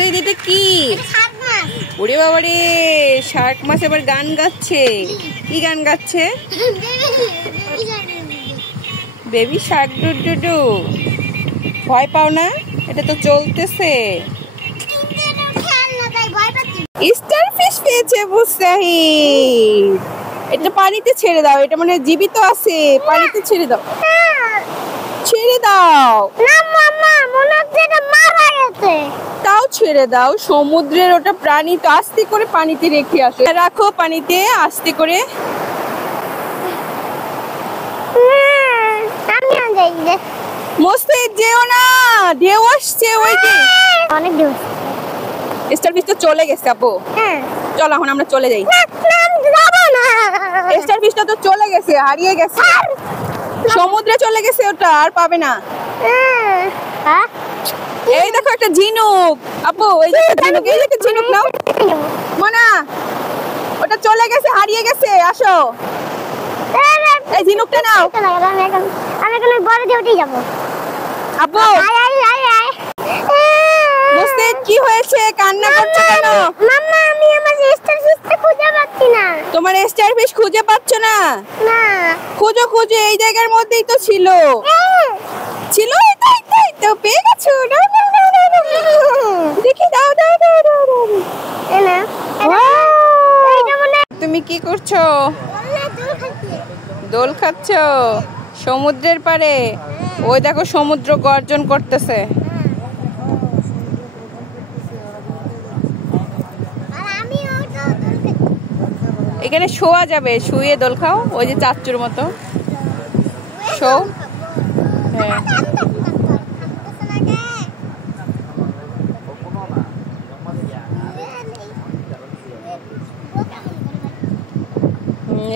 মুস্তাহিদ এটা কি? ওরে বাবা রে, শার্ক মাছ আবার গান গাচ্ছে। কি গান গাচ্ছে? Baby Shark do do do. ভয় পাও না, এটা তো চলতেছে। স্টারফিশ পেয়েছে মুস্তাহিদ। এটা পানিতে ছেড়ে দাও, এটা মানে জীবিত আছে। পানিতে ছেড়ে দাও, ছেড়ে দাও। না মামা, মনে হচ্ছে এটা মারা গেছে। তাও ছেড়ে দাও, সমুদ্রের ওটা প্রাণী তো। আস্তে করে পানিতে রেখে আসো, রাখো পানিতে আস্তে করে। মুস্তাহিদ যেও না, ঢেউ আসছে। ওই যে অনেক ঢেউ। স্টারফিশ তো চলে গেছে আপু। চলো এখন আমরা চলে যাই। স্টারফিশটা তো চলে গেছে, হারিয়ে গেছে, সমুদ্রে চলে গেছে, ওটা আর পাবে না। এই দেখো একটা ঝিনুক আপু, এই যে ঝিনুক, এই যে ঝিনুক নাও মানা। ওটা চলে গেছে, হারিয়ে গেছে। আসো, এই ঝিনুকটা নাও। আমি এখন বড় দেউটি যাব। আপু মুস্তাহিদ কি হয়েছে, কান্না করছো কেন? মাম্মা, আমি আমার স্টারফিশটা খুঁজে পাচ্ছি না। তোমার স্টারফিশ খুঁজে পাচ্ছ না? না, খুঁজো খুঁজো, এই জায়গার মধ্যেই তো ছিল। ছিল, এই তো পেয়ে গেছো। দাও দাও দাও দাও দাও, দেখি, দাও দাও দাও দাও দাও। এনা এইটা মনে। তুমি কি করছো? দোল খাচ্ছো সমুদ্রের পাড়ে। ওই দেখো সমুদ্র গর্জন করতেছে। এখানে শোয়া যাবে, শুয়ে দোল খাও। ওই যে চাচ্চুর মতো শো। হ্যাঁ,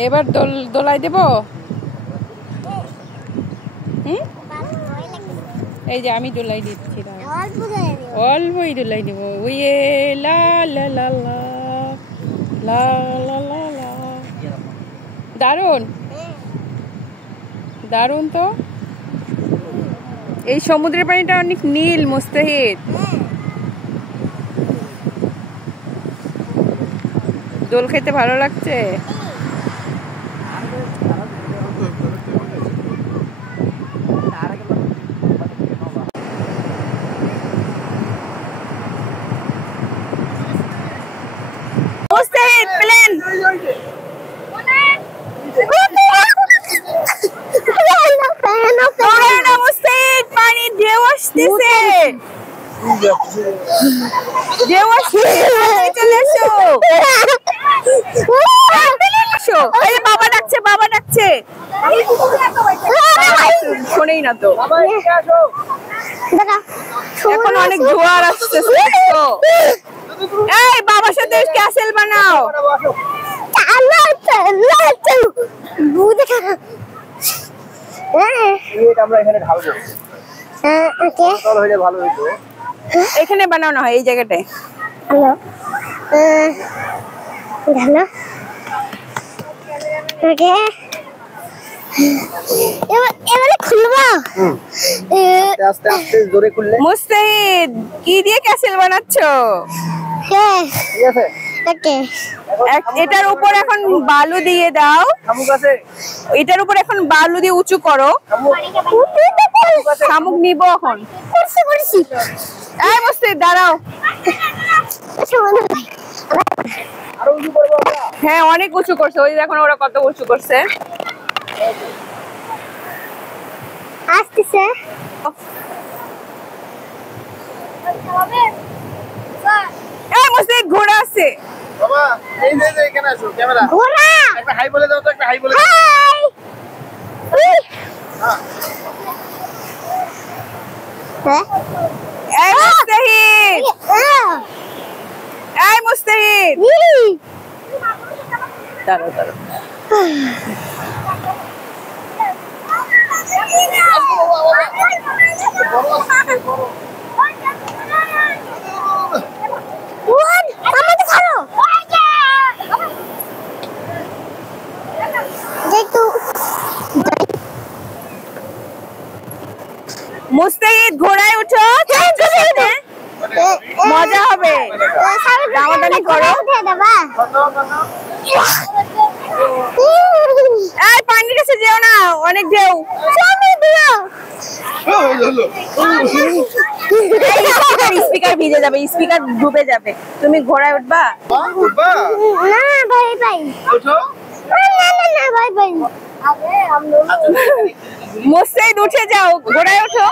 এবার দোলাই দেব। এই যে আমি দোলাই দিচ্ছি, অল্পই দোলাই দেব। ওই লা লা লা লা লা লা লা লা। দারুন দারুন তো। এই সমুদ্রের পানিটা অনেক নীল মুস্তাহিদ। দোল খেতে ভালো লাগছে। মুস্তাহিদ প্লেন। মুস্তাহিদ পানি ঢেউ আসতেছে, ঢেউ আসছে, চলে এসো। এই বাবা ডাকছে, বাবা ডাকছে। শোনেই না তো। এখন অনেক জোয়ার আসতেছে। এই বাবার সাথে ক্যাসেল বানাও। এখানে বানাও না, এই জায়গাটায়। মুস্তাহিদ কি দিয়ে ক্যাসেল বানাচ্ছো? এটার উপর এখন বালু দিয়ে দাও। এটার উপর এখন বালু দিয়ে উঁচু করো। শামুক নিব এখন। এই মুস্তাহিদ দাঁড়াও। হ্যাঁ অনেক উঁচু করছে, ওই দেখুন ওরা কত উঁচু করছে। আসতেছে। এই মুস্তাহিদ ঘোড়া আছে। বাবা এই যে এখানে আসো, ক্যামেরা। ঘোড়া একটা হাই বলে দাও তো, একটা হাই বলে দাও। হাই। এই মুস্তাহিদ, এই মুস্তাহিদ দাঁড়াও দাঁড়াও। মুস্তাহিদ ঘোড়ায় উঠো, মজা হবে, দামাদামি করো। এই পানির কাছে যেও না, অনেক ঢেউ। স্পিকার ভিজে যাবে, স্পিকার ডুবে যাবে। তুমি ঘোড়ায় উঠবা? না ভাই ভাই না ভাই ভাই মুস্তাহিদ উঠে যাও, ঘোড়ায় ওঠো।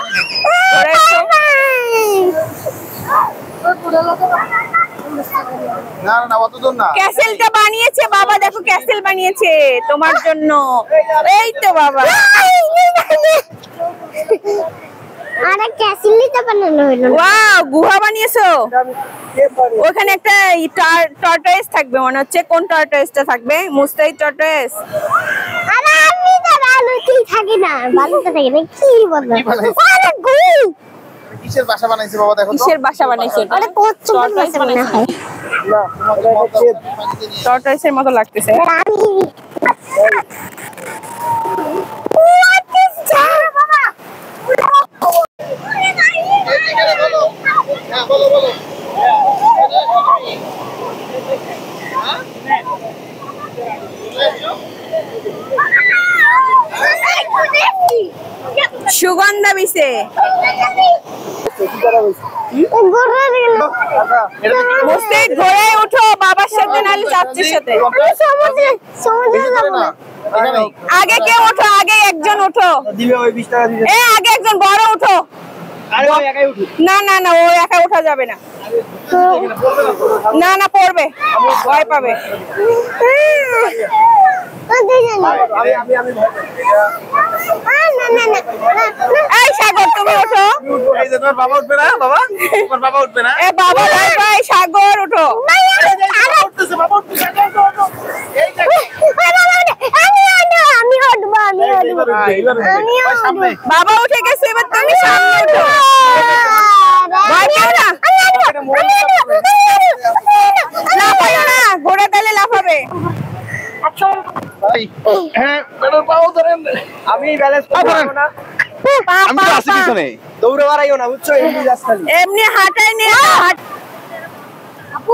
না না অত দূর না। ক্যাসেলটা বানিয়েছে বাবা, দেখো ক্যাসেল বানিয়েছে তোমার জন্য। এই তো বাবা, আরে ক্যাসেল নিতে বানানো হলো। ওয়াও, গুহা বানিয়েছো। ওখানে একটা টর্টয়েস থাকবে মনে হচ্ছে। কোন টর্টয়েসটা থাকবে? মুস্তাহিদ টর্টয়েস। আরে আমি তো বালুতেই থাকি না, বালুতে থাকি না, কি বলবো? আরে গু কিসের বাসা বানাইছে বাবা দেখো তো? কিসের বাসা বানাইছে? আরে কচ্ছপের বাসা মনে হয়। টর্টয়েসের মতো লাগতেছে। আমি What is that? বাবা হ্যাঁ বলো বলো। সুগন্ধা বিছে। মুস্তাহিদ ঘোড়ায় ওঠো বাবার সাথে, নাহলে চাচ্চির সাথে। আগে কে ওঠো, আগে একজন ওঠো। আগে একজন বড় ওঠো। না না না, ও একা ওঠা যাবে না। না না, পড়বে, ভয় পাবে। এই সাগর তুমি ওঠো। এই যে তোমার বাবা উঠবে না বাবা? তোমার বাবা উঠবে না? এ বাবা ভয় পায়, সাগর ওঠো। বাবা উঠতেছে, বাবা উঠতেছে। এই আমি উঠবো, আমি উঠবো, সামনে। বাবা উঠে গেছে, এবার তুমি সামনে ওঠো। ভয় পেও না, লাফাইও না, ঘোড়া তাহলে লাফাবে। ভাই হ্যাঁ পেডাল পাও ধরেন। আমি ব্যালেন্স করতে পারবো না। আমি তো আছি পিছনে। দৌড়ে বাড়াইও না, বুঝছো? এমনি যাস খালি। এমনি হাঁটাই নিয়ে হাঁট। আপু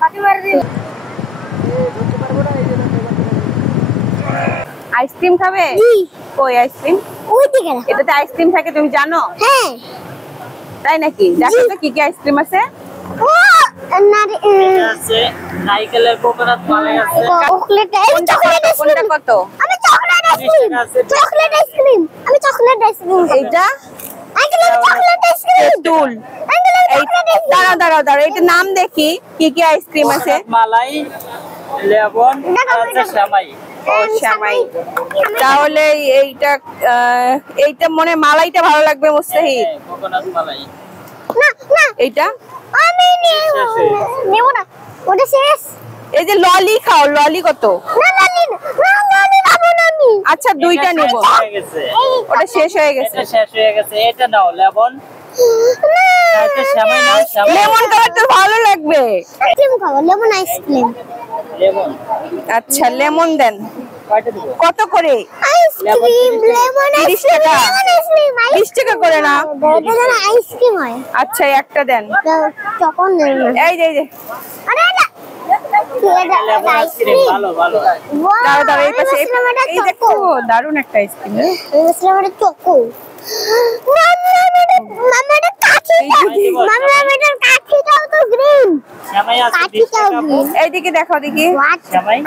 পাটি মার দিন। আইসক্রিম খাবে? কই আইসক্রিম? ওই দিকে না। এটাতে আইসক্রিম থাকে, তুমি জানো? হ্যাঁ তাই নাকি? দেখো তো কি কি আইসক্রিম আছে। ও নারে আছে নাইকেলের কোকোনাট মালাই আছে চকলেট কোনটা কত? আমি চকলেট আইসক্রিম, চকলেট আইসক্রিম, আমি চকলেট আইসক্রিম। এইটা আঙ্কেল আমি চকলেট আইসক্রিম। টুল। আঙ্কেল আমি চকলেট আইসক্রিম। দাঁড়াও দাঁড়াও দাঁড়াও, এটা নাম দেখি কি কি আইসক্রিম আছে। মালাই লেবন আছে সেমাই ও শ্যামাই। তাহলে এইটা এইটা মনে হয় মালাইটা ভালো লাগবে মুস্তাহিদ। কোকোনাট মালাই না না এইটা আমি নেব না, ওটা শেষ। এই যে ললি খাও, ললি কত? না লালি না লালি খাবো না আমি। আচ্ছা দুইটা নেব। হয়ে গেছে ওটা শেষ হয়ে গেছে। এটা শেষ হয়ে গেছে এটা নাও লেবন এটা সেমাই নাও সেমাই লেমন কালার তো ভালো লাগবে। আইসক্রিম খাবো, লেমন আইসক্রিম। লেবন আচ্ছা লেমন দেন। কয়টা দিব কত করে? আইসক্রিম লেমন 30 টাকা। আইসক্রিম 20 টাকা করে না? এটা যেন আইসক্রিম হয়। আচ্ছা একটা দেন। চকন দেন না। এই যে এই যে আরে এটা লেবন আইসক্রিম ভালো ভালো দাঁড়াও দাঁড়াও, এই পাশে এই দেখো দারুন একটা আইসক্রিম। এটা চকো। মামা এটা কাঠি, মামা এটা কাঠিটাও তো গ্রিন। সেমাই আছে 20 কাঠিটাও টাকা গ্রিন। এইদিকে দেখাও দেখি। সেমাই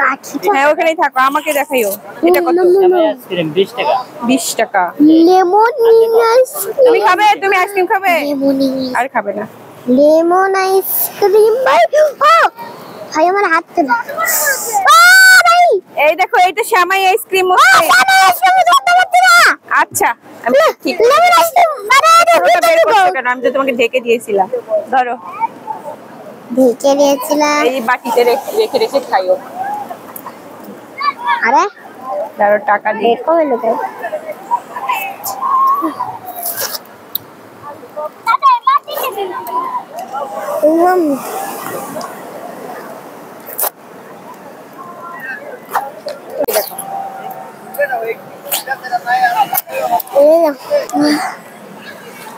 হ্যাঁ ওখানেই থাকো, আমাকে দেখাইও। এটা কত? সেমাই আইসক্রিম 20 টাকা 20 টাকা। Lemon ice cream. তুমি খাবে? তুমি আইসক্রিম খাবে? আর খাবে না? লেমন আইসক্রিম ভাই। ও ভাই আমার হাত থেকে ভাই এই দেখো এইটা শ্যামাই আইসক্রিম। আমার আইসক্রিম ধরতে পারছি না। আচ্ছা আমি ঠিক লেমন আইসক্রিম মানে ওটা বের করছো কেন? আমি তো তোমাকে ঢেকে দিয়েছিলাম। ধরো ঢেকে দিয়েছিলাম। এই বাটিতে রেখে রেখে খাইও। আরে ধরো টাকা দিয়ে। দেখো হলো তো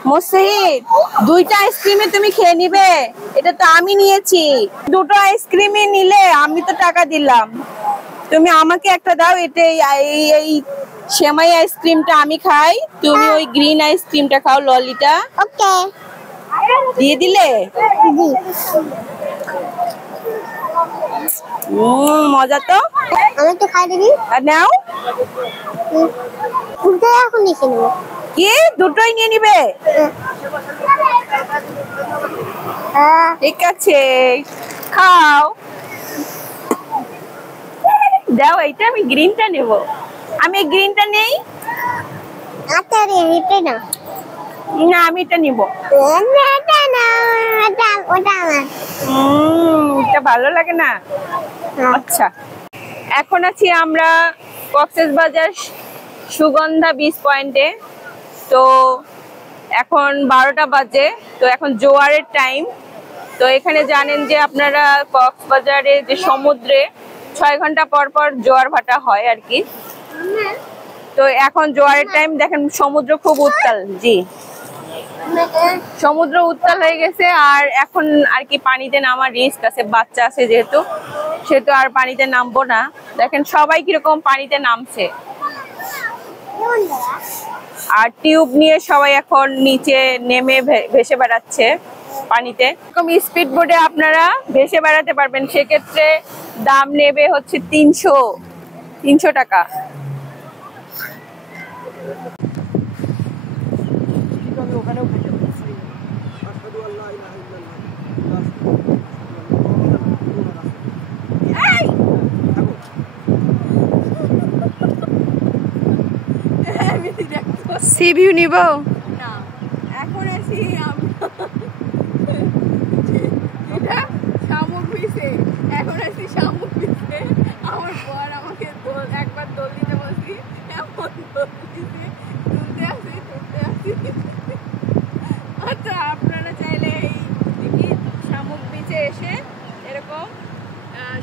মুসিদ, দুইটা আইসক্রিমে তুমি খেয়ে নিবে? এটা তো আমি নিয়েছি। দুটো আইসক্রিমে নিলে আমি তো টাকা দিলাম, তুমি আমাকে একটা দাও। এটা এই সেমাই আইসক্রিমটা আমি খাই, তুমি ওই গ্রিন আইসক্রিমটা খাও, ললিটা। ওকে, দিয়ে দিলে? মজা তো। আমি তো খাই দিবি। আর নাও। দুটো এখন নিয়ে নেবো। কি দুটোই নিয়ে নিবে? ঠিক আছে, খাও। দাও, এইটা আমি গ্রিনটা নেব। আমি গ্রিনটা নেই। আচ্ছা রে, এটা না। না, আমি এটা নিব। এটা না, ওটা আমার। এটা ভালো লাগে না। আচ্ছা, এখন আছি আমরা কক্সবাজার সুগন্ধা বিচ পয়েন্টে। তো এখন 12টা বাজে, তো এখন জোয়ারের টাইম। তো এখানে জানেন যে আপনারা কক্সবাজারে যে সমুদ্রে 6 ঘন্টা পর পর জোয়ার ভাটা হয় আর কি। তো এখন জোয়ারের টাইম, দেখেন সমুদ্র খুব উত্তাল। জি, সমুদ্র উত্তাল হয়ে গেছে। আর এখন আর কি পানিতে নামার রিস্ক আছে, বাচ্চা আছে যেহেতু, সেহেতু আর পানিতে নামবো না। দেখেন সবাই কিরকম পানিতে নামছে। আর টিউব নিয়ে সবাই এখন নিচে নেমে ভেসে বেড়াচ্ছে পানিতে। এরকম স্পিড বোটে আপনারা ভেসে বেড়াতে পারবেন, সেক্ষেত্রে দাম নেবে হচ্ছে 300 টাকা। সি ভিউ নিব না, এখন আছি এটা শামুক বিচে। এখন আছি শামুক বিচে। আমার বর আমাকে একবার দোল দিতে বলছি, এমন দোল দিতে, তুলতে আসি। আচ্ছা, আপনারা চাইলে এই কি শামুক বিচে এসে এরকম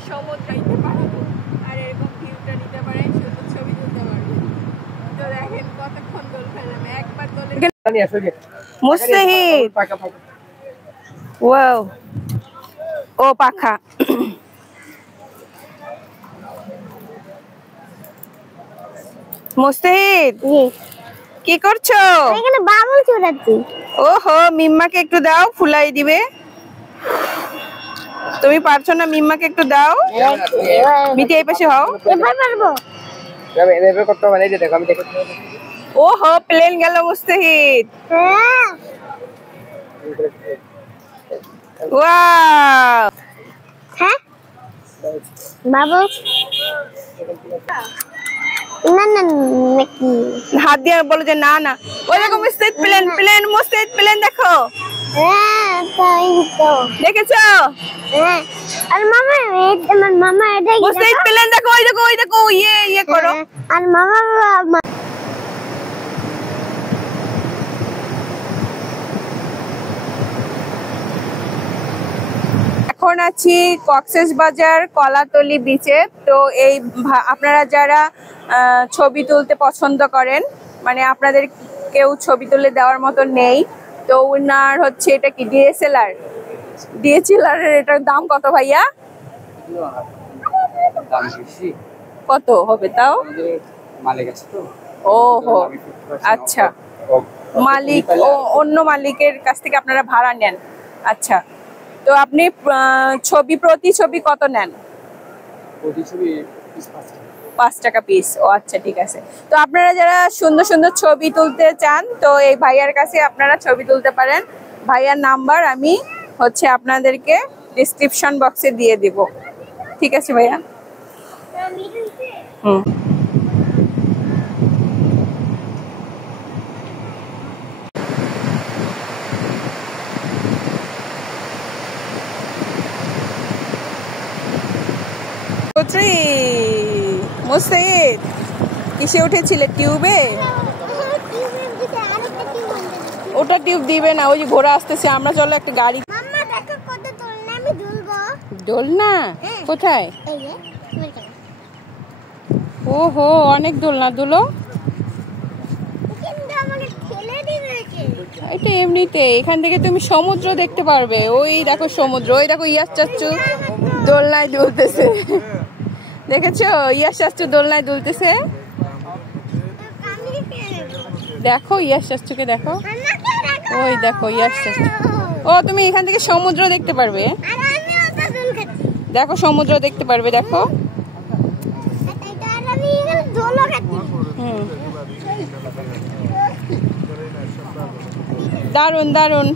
সমুদ্র দেখতে পারেন, আর এরকম ভিউটা নিতে পারেন, সুন্দর ছবি তুলতে পারবেন। তো দেখেন কতক্ষণ দোল খেলাম, একবার দোলে মুস্তাহিদ। ওয়াও, ও পাখা। মুস্তাহিদ, কি করছো? এখানে বাবুল চুরাচ্ছি। ওহো, মিম্মাকে একটু দাও, ফুলাই দিবে। তুমি পারছো না, মিম্মাকে একটু দাও। মিটি এই পাশে হও। এবার পারবো। এভাবে করতে হবে না, এই যে দেখো আমি দেখো। ওহো, প্লেন গেল মুস্তাহিদ। ওয়াও। হ্যাঁ বাবু, না না নাকি হাত দিয়ে বলো যে না না। ওই দেখো মুস্তাহিদ, প্লেন মুস্তাহিদ, প্লেন দেখো। হ্যাঁ তাই তো দেখেছো? হ্যাঁ। আর মামা, আমার মামা এটা মুস্তাহিদ প্লেন দেখো, ওই দেখো ইয়ে করো। আর মামা এখন আছি কক্সবাজার কলাতলি বিচে। তো এই আপনারা যারা ছবি তুলতে পছন্দ করেন, মানে আপনাদের কেউ ছবি তুলে দেওয়ার মতো নেই, তো উনার হচ্ছে এটা কি ডিএসএলআর এর এটার দাম কত ভাইয়া? দাম বেশি কত হবে তাও? মালিক আছে তো। ওহো, আচ্ছা, মালিক অন্য মালিকের কাছ থেকে আপনারা ভাড়া নেন। আচ্ছা, তো আপনি প্রতি ছবি কত নেন? প্রতি ছবি 5 টাকা পিস। ও আচ্ছা, ঠিক আছে। তো আপনারা যারা সুন্দর সুন্দর ছবি তুলতে চান, তো এই ভাইয়ার কাছে আপনারা ছবি তুলতে পারেন। ভাইয়ার নাম্বার আমি হচ্ছে আপনাদেরকে ডেসক্রিপশন বক্সে দিয়ে দিব। ঠিক আছে ভাইয়া? হুম। মুস্তাহিদ, কিসে উঠেছিলে? টিউবে? ওটা টিউব দিবে না, ওই যে ঘোড়া আসতেছে। আমরা চলো একটা গাড়ি। মাম্মা দেখো কত দোলনা আমি দুলবো। দোলনা কোথায়? এই যে ওহো, অনেক দোলনা দুলো। কিন্তু আমাকে ঠেলে দিবে কে? এটা এমনিতে এখান থেকে তুমি সমুদ্র দেখতে পারবে। ওই দেখো সমুদ্র, ওই দেখো ইয়াস চাচ্চু দোলনায় দুলতেছে। দেখেছো ইয়াস চাচ্চু দোলনায় দুলতেছে। দেখো ইয়াস চাচ্চুকে দেখো, ওই দেখো ইয়াস চাচ্চু। ও তুমি এখান থেকে সমুদ্র দেখতে পারবে, দেখো সমুদ্র দেখতে পারবে। দেখো দারুন দারুন।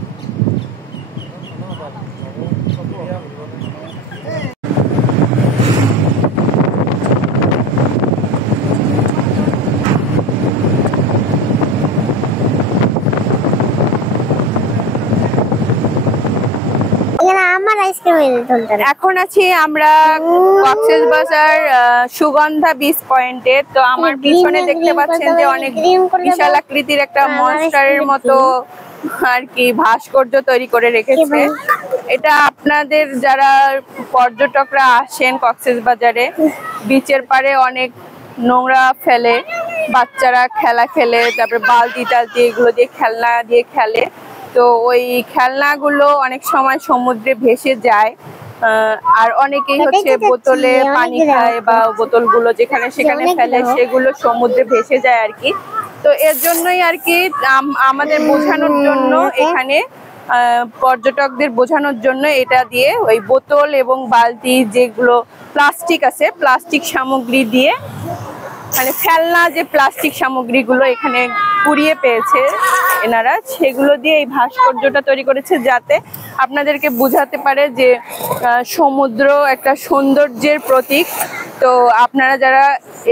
এখন আছি আমরা কক্সবাজার সুগন্ধা বিচ পয়েন্টে। তো আমার পিছনে দেখতে পাচ্ছেন যে অনেক বিশাল আকৃতির একটা মনস্টারের মতো আর কি ভাস্কর্য তৈরি করে রেখেছে। এটা আপনাদের যারা পর্যটকরা আসেন কক্সবাজারে, বিচের পাড়ে অনেক নোংরা ফেলে, বাচ্চারা খেলা খেলে, তারপরে বালতি টালতি এগুলো দিয়ে খেলনা দিয়ে খেলে। তো ওই খেলনাগুলো অনেক সময় সমুদ্রে ভেসে যায়। আর অনেকেই হচ্ছে বোতলে পানি খায় বা বোতলগুলো যেখানে সেখানে ফেলে, সেগুলো সমুদ্রে ভেসে যায় আর কি। তো এর জন্যই আর কি আমাদের বোঝানোর জন্য এখানে পর্যটকদের বোঝানোর জন্য এটা দিয়ে ওই বোতল এবং বালতি যেগুলো প্লাস্টিক আছে, প্লাস্টিক সামগ্রী দিয়ে, মানে খেলনা যে প্লাস্টিক সামগ্রীগুলো এখানে কুড়িয়ে পেয়েছে এনারা, সেগুলো দিয়ে এই ভাস্কর্যটা তৈরি করেছে, যাতে আপনাদেরকে বোঝাতে পারে যে সমুদ্র একটা সৌন্দর্যের প্রতীক। তো আপনারা যারা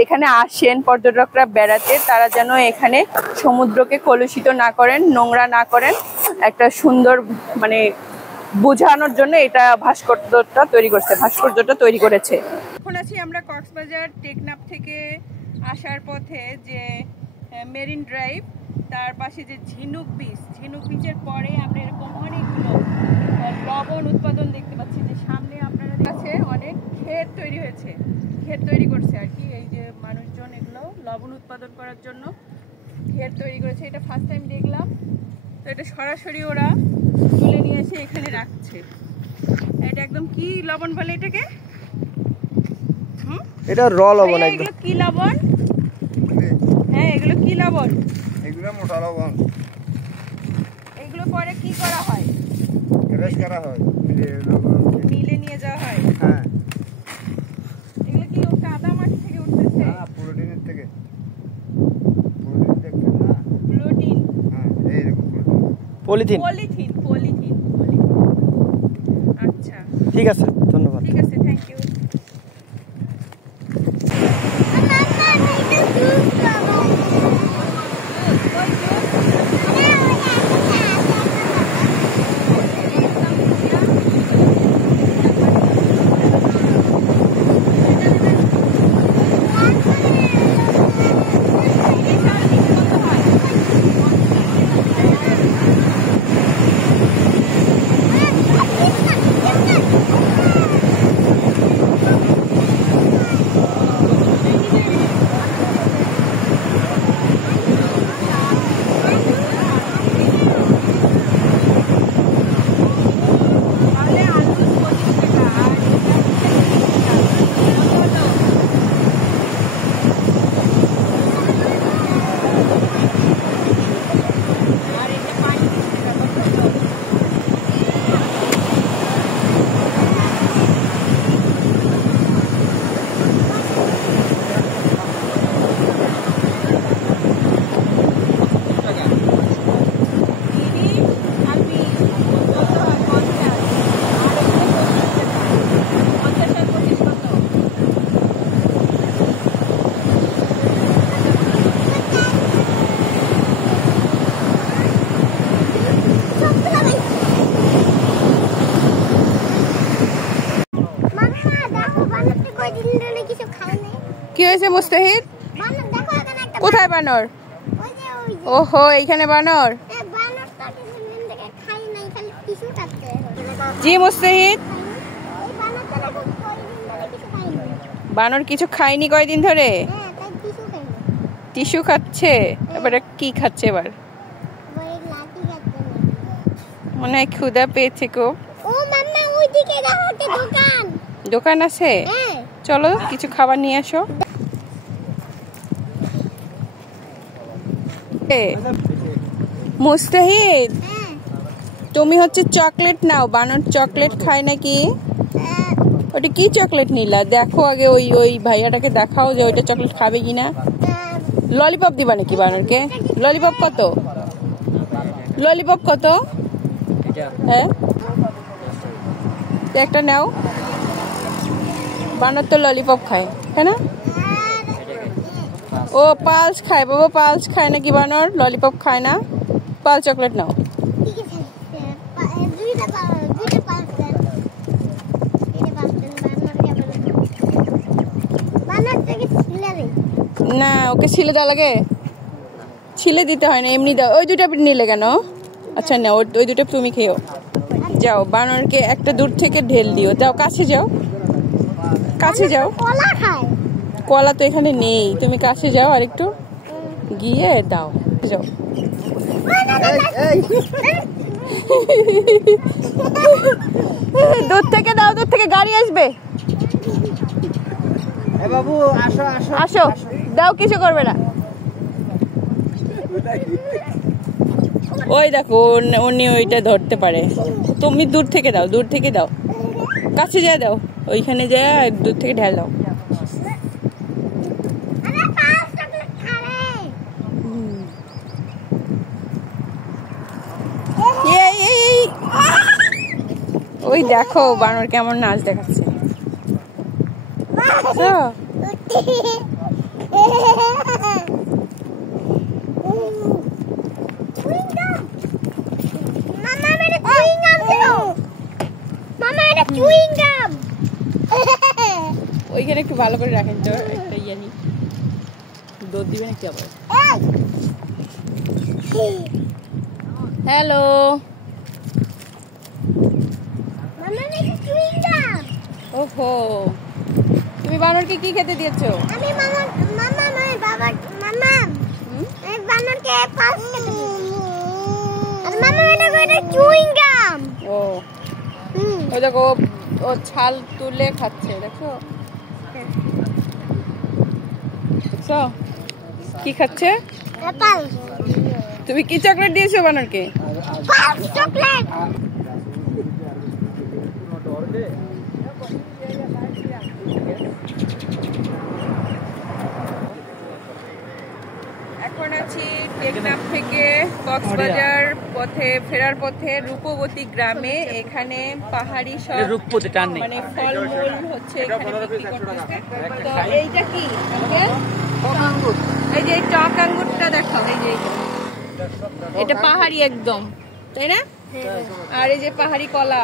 এখানে আসেন পর্যটকরা বেড়াতে, তারা যেন এখানে সমুদ্রকে কলুষিত না করেন, নোংরা না করেন, একটা সুন্দর মানে বোঝানোর জন্য এটা ভাস্কর্যটা তৈরি করেছে। এখন আছি আমরা কক্সবাজার টেকনাফ থেকে আসার পথে যে মেরিন ড্রাইভ, তার পাশে যে ঝিনুক বিচের পরে আমরা এরকম অনেকগুলো লবণ উৎপাদন দেখতে পাচ্ছি। যে সামনে আপনারা কাছে অনেক ক্ষেত তৈরি করছে আর কি। এই যে মানুষজন এগুলো লবণ উৎপাদন করার জন্য ক্ষেত তৈরি করেছে। এটা ফার্স্ট টাইম দেখলাম। তো এটা সরাসরি ওরা তুলে নিয়ে এসে এখানে রাখছে। এটা একদম কি লবণ বলে এটাকে? এটা র লবণ। এগুলো কি লবণ? হ্যাঁ এগুলো কি লবণ? এগুলো মোটা লবণ। এগুলো পরে কি করা হয়? গ্যাস করা হয়, মিলে নিয়ে যাওয়া হয়। হ্যাঁ। এগুলো কি কাদা মাটি থেকে উঠতেছে? না, প্রোটিনের থেকে। প্রোটিন দেখছেন না? প্রোটিন। হ্যাঁ, এই দেখুন পলিথিন। আচ্ছা ঠিক আছে, ধন্যবাদ। ঠিক আছে, থ্যাংক ইউ। কি হয়েছে মুস্তাহিদ? কোথায় বানর? ওহো, এইখানে বানর। জি মুস্তাহিদ, বানর কিছু খায়নি কয়দিন ধরে? টিস্যু খাচ্ছে। এবারে কি খাচ্ছে এবার? মনে হয় ক্ষুধা পেয়েছে খুব। ও মাম্মা ওইদিকে দেখো একটা দোকান। দোকান আছে? হ্যাঁ। চলো কিছু খাবার নিয়ে আসো। মুস্তাহিদ, তুমি হচ্ছে চকলেট নাও। বানর চকলেট খায় নাকি? ওটা কি চকলেট নিলা? দেখো আগে ওই ওই ভাইয়াটাকে দেখাও যে ওইটা চকলেট খাবে কিনা। ললিপপ দিবা নাকি বানরকে? ললিপপ কত? ললিপপ কত? হ্যাঁ একটা নাও। বানর তো ললিপপ খায়, তাই না? ও পালস খায় বাবা। পালস খায় নাকি বানর? ললিপপ খায় না। পাল চকলেট নাও। না ওকে ছিলে দেওয়া লাগে? ছিলে দিতে হয় না, এমনি দাও। ওই দুটা নিলে কেন? আচ্ছা না ওই দুটো তুমি খেও। যাও বানরকে একটা দূর থেকে ঢেল দিও। যাও কাছে যাও, কাছে যাও। কলা তো এখানে নেই, তুমি কাছে যাও আর একটু গিয়ে দাও। যাও দূর থেকে দাও, দূর থেকে গাড়ি আসবে। বাবু আসো আসো আসো দাও, কিছু করবে না। ওই দেখো উনি ওইটা ধরতে পারে। তুমি দূর থেকে দাও, দূর থেকে দাও। কাছে যা দাও, ওইখানে যা দূর থেকে ঢেল দাও। ওই দেখো বানর কেমন নাচ দেখাচ্ছে। ওইখানে একটু ভালো করে রাখেন তো, একটা ইয়ে নি দুধ দিবে নাকি আবার? হ্যালো ওহো, তুমি বানরকে কি খেতে দিয়েছো? আমি বানরকে পালস খেতে দিয়েছি। আর মামা এটা কইটা চুইং গাম। ও ওই দেখো ও ছাল তুলে খাচ্ছে, দেখো দেখছো কি খাচ্ছে? অ্যাপল। তুমি কি চকলেট দিয়েছো বানরকে? Pulse chocolate. এখন আছি টেকনাফ থেকে কক্সবাজার পথে ফেরার পথে রূপবতী গ্রামে। এখানে পাহাড়ি সব মানে ফলমূল হচ্ছে এখানে বিক্রি করতেছে। তো এইটা কি আঙ্গুর? এই যে টক আঙ্গুরটা দেখো, এই যে এটা পাহাড়ি একদম, তাই না? আর এই যে পাহাড়ি কলা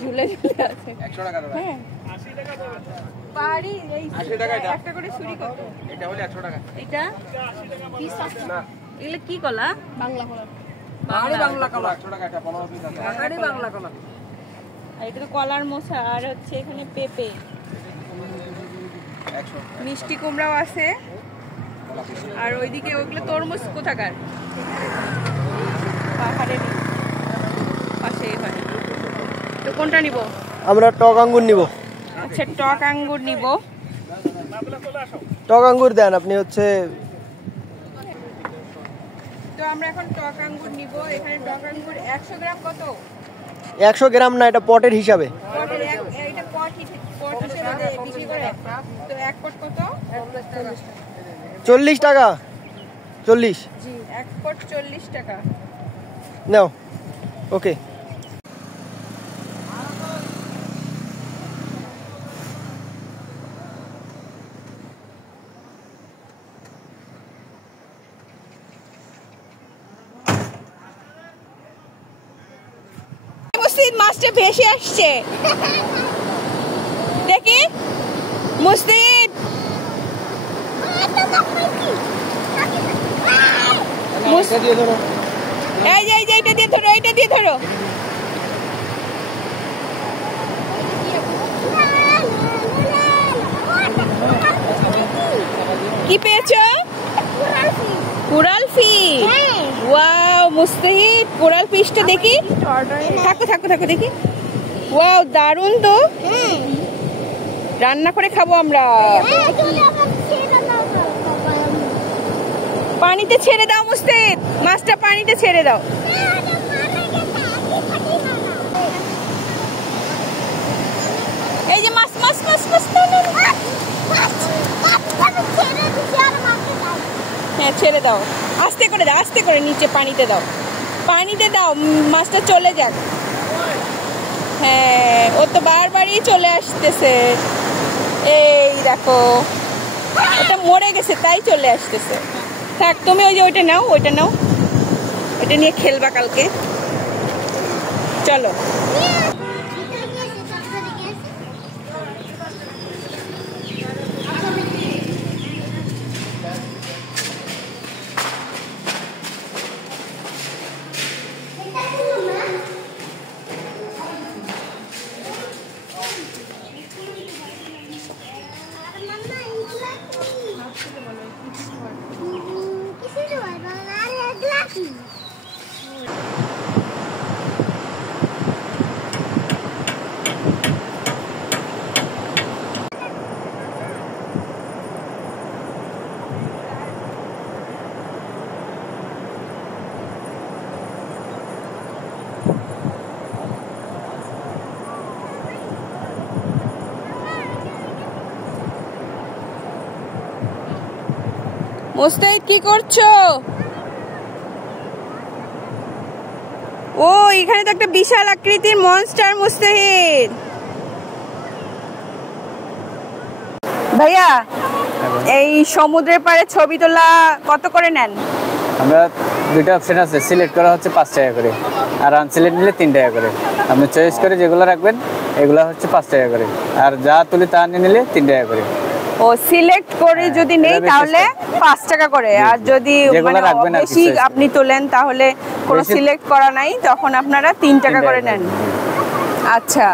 ঝুলে ঝুলে আছে। 100 টাকা দাও। হ্যাঁ 80 টাকা দাও। পাহাড়ি এই 80 টাকা এটা। একটা করে ছুরি কত? এটা হলো 100 টাকা। এটা 80 টাকা কি সাথে না? এগুলা কি কলা? বাংলা কলা। পাহাড়ি বাংলা কলা 100 টাকা। এটা 15 পিস আছে। পাহাড়ি বাংলা কলা। আর এটা তো কলার মোচা। আর হচ্ছে এখানে পেঁপে, 100 মিষ্টি কুমড়াও আছে। আর ওইদিকে ওগুলো তরমুজ কোথাকার? পাহাড়ের পাশে। তো কোনটা নিব? আমরা টক আঙ্গুর নিব। আচ্ছা টক আঙ্গুর নিব। টক আঙ্গুর দেন আপনি হচ্ছে। তো আমরা এখন টক আঙ্গুর নিব। এখানে টক আঙ্গুর 100 গ্রাম কত? 100 গ্রাম না, এটা পটের হিসাবে। পটের এটা পট হিসেবে বিক্রি করে। তো এক পট কত? 40 টাকা। 40? জি, এক পট 40 টাকা। নাও। ওকে। মুস্তিদ মাছটা ভেসে আসছে, দেখি মুস্তিদ। এই যে এইটা দিয়ে ধরো, এইটা দিয়ে ধরো। কি পেয়েছো? Corel fish. ওয়াও মুস্তাহিদ কোরাল ফিশটা দেখি। থাকো থাকো থাকো দেখি। ওয়াও দারুণ তো, রান্না করে খাবো আমরা। পানিতে ছেড়ে দাও মুস্তাহিদ, মাছটা পানিতে ছেড়ে দাও। এই যে মাছ মাছ মাছ মাছ, হ্যাঁ ছেড়ে দাও, আস্তে করে দাও, আস্তে করে নিচে পানিতে দাও, পানিতে দাও, মাছটা চলে যাক। হ্যাঁ ও তো বারবারই চলে আসতেছে, এই দেখো এটা মরে গেছে তাই চলে আসতেছে। থাক তুমি ওই যে ওইটা নাও, ওইটা নাও, ওইটা নিয়ে খেলবা কালকে। চলো মুস্তাহিদ কি করছো? ও এখানে তো একটা বিশাল আকৃতির মনস্টার মুস্তাহিদ। ভাইয়া এই সমুদ্রের পাড়ে ছবি তোলা কত করে নেন? আমরা দুইটা অপশন আছে, সিলেক্ট করা হচ্ছে 5 টাকা করে, আর আনসিলেক্ট নিলে 3 টাকা করে। আপনি চয়েস করে যেগুলো রাখবেন এগুলো হচ্ছে 5 টাকা করে, আর যা তুলি তা নিলে 3 টাকা করে। ও সিলেক্ট করে যদি নেই তাহলে 5 টাকা করে, আর যদি বেশি আপনি তোলেন তাহলে কোনো সিলেক্ট করা নাই, তখন আপনারা 3 টাকা করে নেন। আচ্ছা,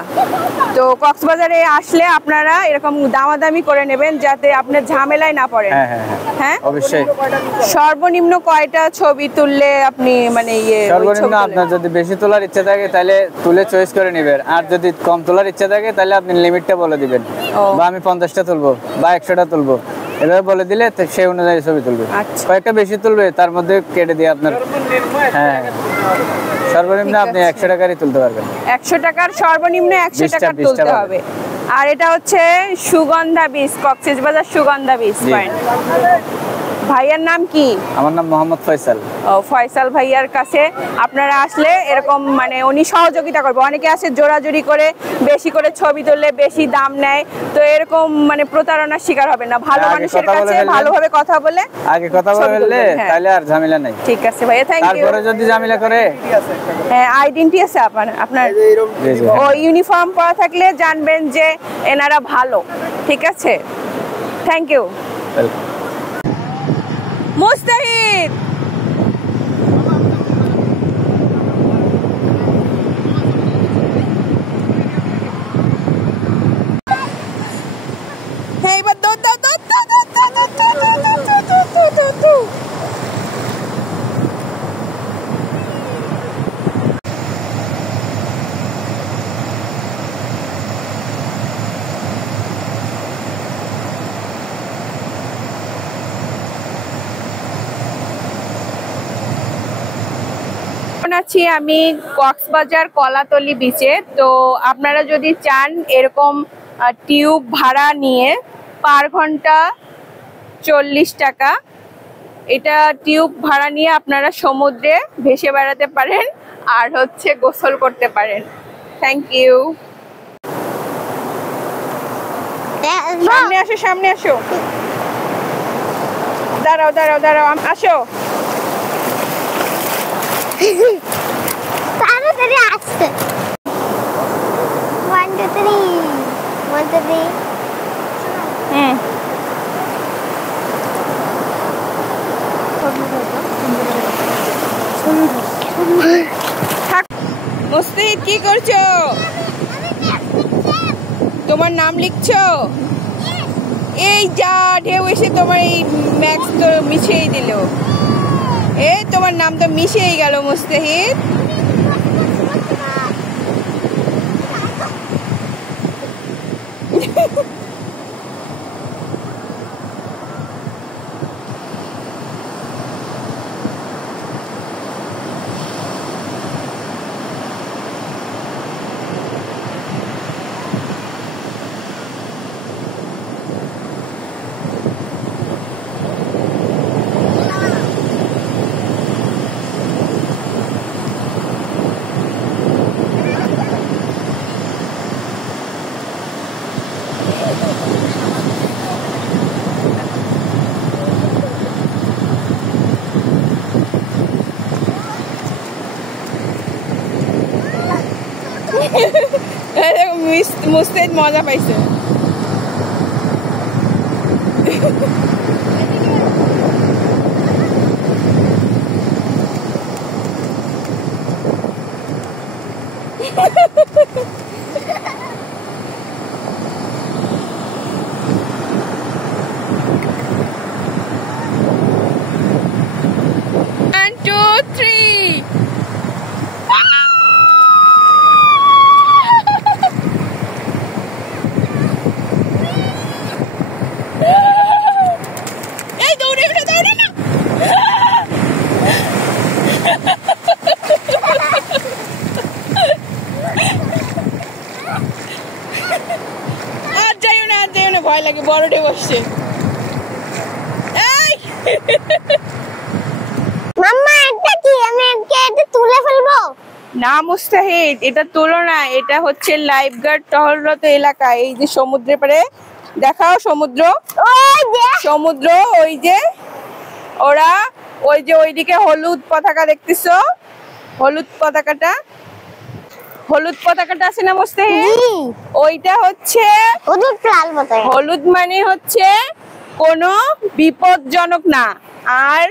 তো কক্সবাজারে আসলে আপনারা এরকম দামাদামি করে নেবেন যাতে আপনার ঝামেলায় না পড়েন। হ্যাঁ অবশ্যই। সর্বনিম্ন কয়টা ছবি তুললে আপনি মানে সর্বনিম্ন আপনার যদি বেশি তোলার ইচ্ছা থাকে তাহলে তুলে চয়েস করে নেবেন, আর যদি কম তোলার ইচ্ছা থাকে তাহলে আপনি লিমিটটা বলে দিবেন, বা আমি 50টা তুলবো বা 100টা তুলবো, এভাবে বলে দিলে সেই অনুযায়ী ছবি তুলবে। কয়েকটা বেশি তুলবে তার মধ্যে কেটে দিয়ে আপনার, হ্যাঁ সর্বনিম্ন আপনি 100 টাকারই তুলতে পারবেন। 100 টাকার সর্বনিম্ন 100 টাকা তুলতে হবে। আর এটা হচ্ছে Sugandha beach, Cox's Bazar Sugandha beach point. ভাইয়ার নাম কি? আমার নাম মোহাম্মদ ফয়সাল। ও ফয়সাল ভাইয়ার কাছে আপনারা আসলে এরকম মানে উনি সহযোগিতা করবে। অনেকে আছে জোরাজুরি করে বেশি করে ছবি তুললে বেশি দাম নেয়, তো এরকম মানে প্রতারণার শিকার হবে না। ভালো মানুষের কাছে ভালোভাবে কথা বলে আগে কথা বললে তাহলে আর ঝামেলা নাই। ঠিক আছে ভাইয়া, থ্যাংক ইউ। তারপরে যদি ঝামেলা করে, হ্যাঁ আইডেন্টি আছে আপনার ও ইউনিফর্ম পরা থাকলে জানবেন যে এনারা ভালো। ঠিক আছে, থ্যাংক ইউ। মুস্তাহিদ এইবার আছি আমি কক্সবাজার কলাতলি বিচে। তো আপনারা যদি চান এরকম টিউব ভাড়া নিয়ে পার ঘন্টা 40 টাকা, এটা টিউব ভাড়া নিয়ে আপনারা সমুদ্রে ভেসে বেড়াতে পারেন আর হচ্ছে গোসল করতে পারেন। Thank you. সামনে আসো, সামনে আসো, দাঁড়াও দাঁড়াও দাঁড়াও, আসো। তাড়াতাড়ি আসছে। 1 2 3 1 2 3। মুস্তাহিদ কি করছো? তোমার নাম লিখছো? এই যা ঢেউ এসে তোমার এই ম্যাক্স তো মিছিয়েই দিল। এই তোমার নাম তো মিশেই গেল মুস্তাহিদ। মুস্তাহিদ মজা পাইছে। One, two, three. এই দৌড়ে উঠে দৌড়ে না। আর যাইও না, আর যাইও না, ভয় লাগে, বড়টে বসছে। এই মাম্মা এটা কি? আমি এটা তুলে ফেলবো? না মুস্তাহিদ, এটা তুলো না, এটা হচ্ছে লাইফ গার্ড টহলরত এলাকা। এই যে সমুদ্রের পাড়ে দেখাও সমুদ্র, ওই যে সমুদ্র, ওই যে ওরা, ওই যে ওইদিকে হলুদ পতাকা দেখতেছো, হলুদ পতাকাটা, হলুদ পতাকাটা আছে না মুস্তাহিদ, ওইটা হচ্ছে হলুদ লাল মতো। হলুদ মানে হচ্ছে কোনো বিপদজনক না, আর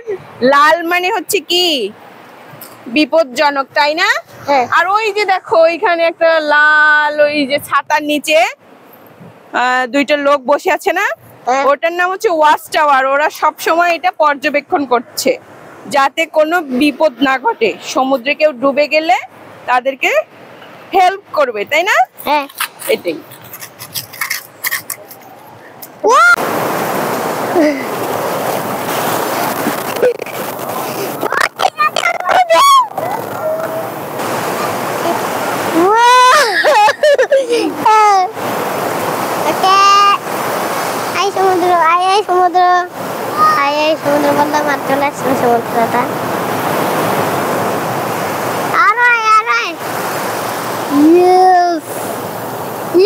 লাল মানে হচ্ছে কি বিপদজনক, তাই না? হ্যাঁ। আর ওই যে দেখো ওইখানে একটা লাল, ওই যে ছাতার নিচে দুইটা লোক বসে আছে না, হ্যাঁ। ওটার নাম হচ্ছে ওয়াচ টাওয়ার। ওরা সব সময় এটা পর্যবেক্ষণ করছে যাতে কোনো বিপদ না ঘটে, সমুদ্রে কেউ ডুবে গেলে তাদেরকে হেল্প করবে, তাই না? হ্যাঁ। এটাই। আই সমুদ্র, আই আই সমুদ্র, আই আই সমুদ্র বললাম আর চলে আসলো সমুদ্রটা। আর আয়, আর আয়। Yes.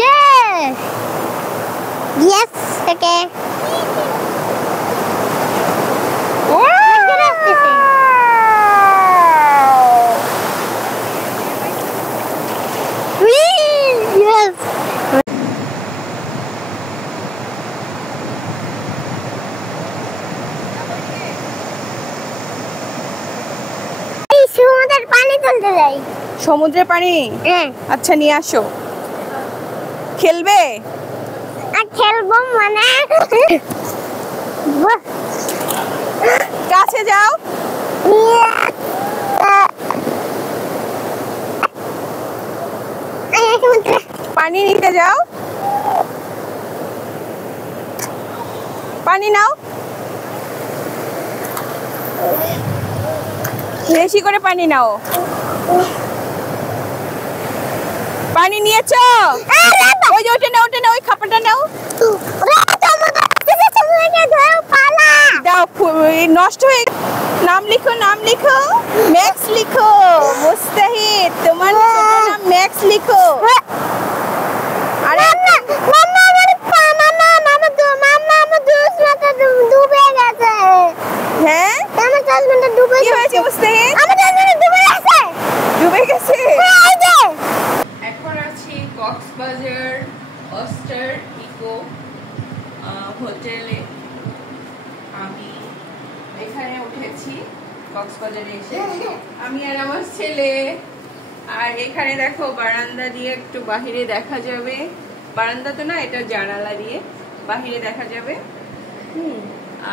Yes. Yes. Okay. Yes. সমুদ্রের পানি তুলতে যাই। সমুদ্রের পানি? হ্যাঁ। আচ্ছা নিয়ে আসো। খেলবে? আর খেলবো মানে কাছে যাও। পানি নিতে যাও, পানি নাও, বেশি করে পানি নাও। পানি নিয়েছো? ওই যে ওটা নাও, ওটা নাও, ওই খাপাটা নাও। দাও, নষ্ট হয়ে, নাম লিখো, নাম লিখো, ম্যাক্স লিখো। মুস্তাহিদ, তোমার নাম ম্যাক্স লিখো। আরে মাম্মা আমার মাম্মা মামা তো মাম্মা আমার চশমাটা ডুবে গেছে। হ্যাঁ, আমার চশমাটা ডুবে কি হয়েছে মুস্তাহিদ? আমার চশমাটা ডুবে গেছে। ডুবে গেছে। এই যে এখন আছি কক্সবাজার অস্টার ইকো হোটেলে। আমি এখানে উঠেছি কক্সবাজারে এসে, আমি আর আমার ছেলে। আর এখানে দেখো বারান্দা দিয়ে একটু বাহিরে দেখা যাবে, বারান্দা তো না, এটা জানালা দিয়ে বাহিরে দেখা যাবে।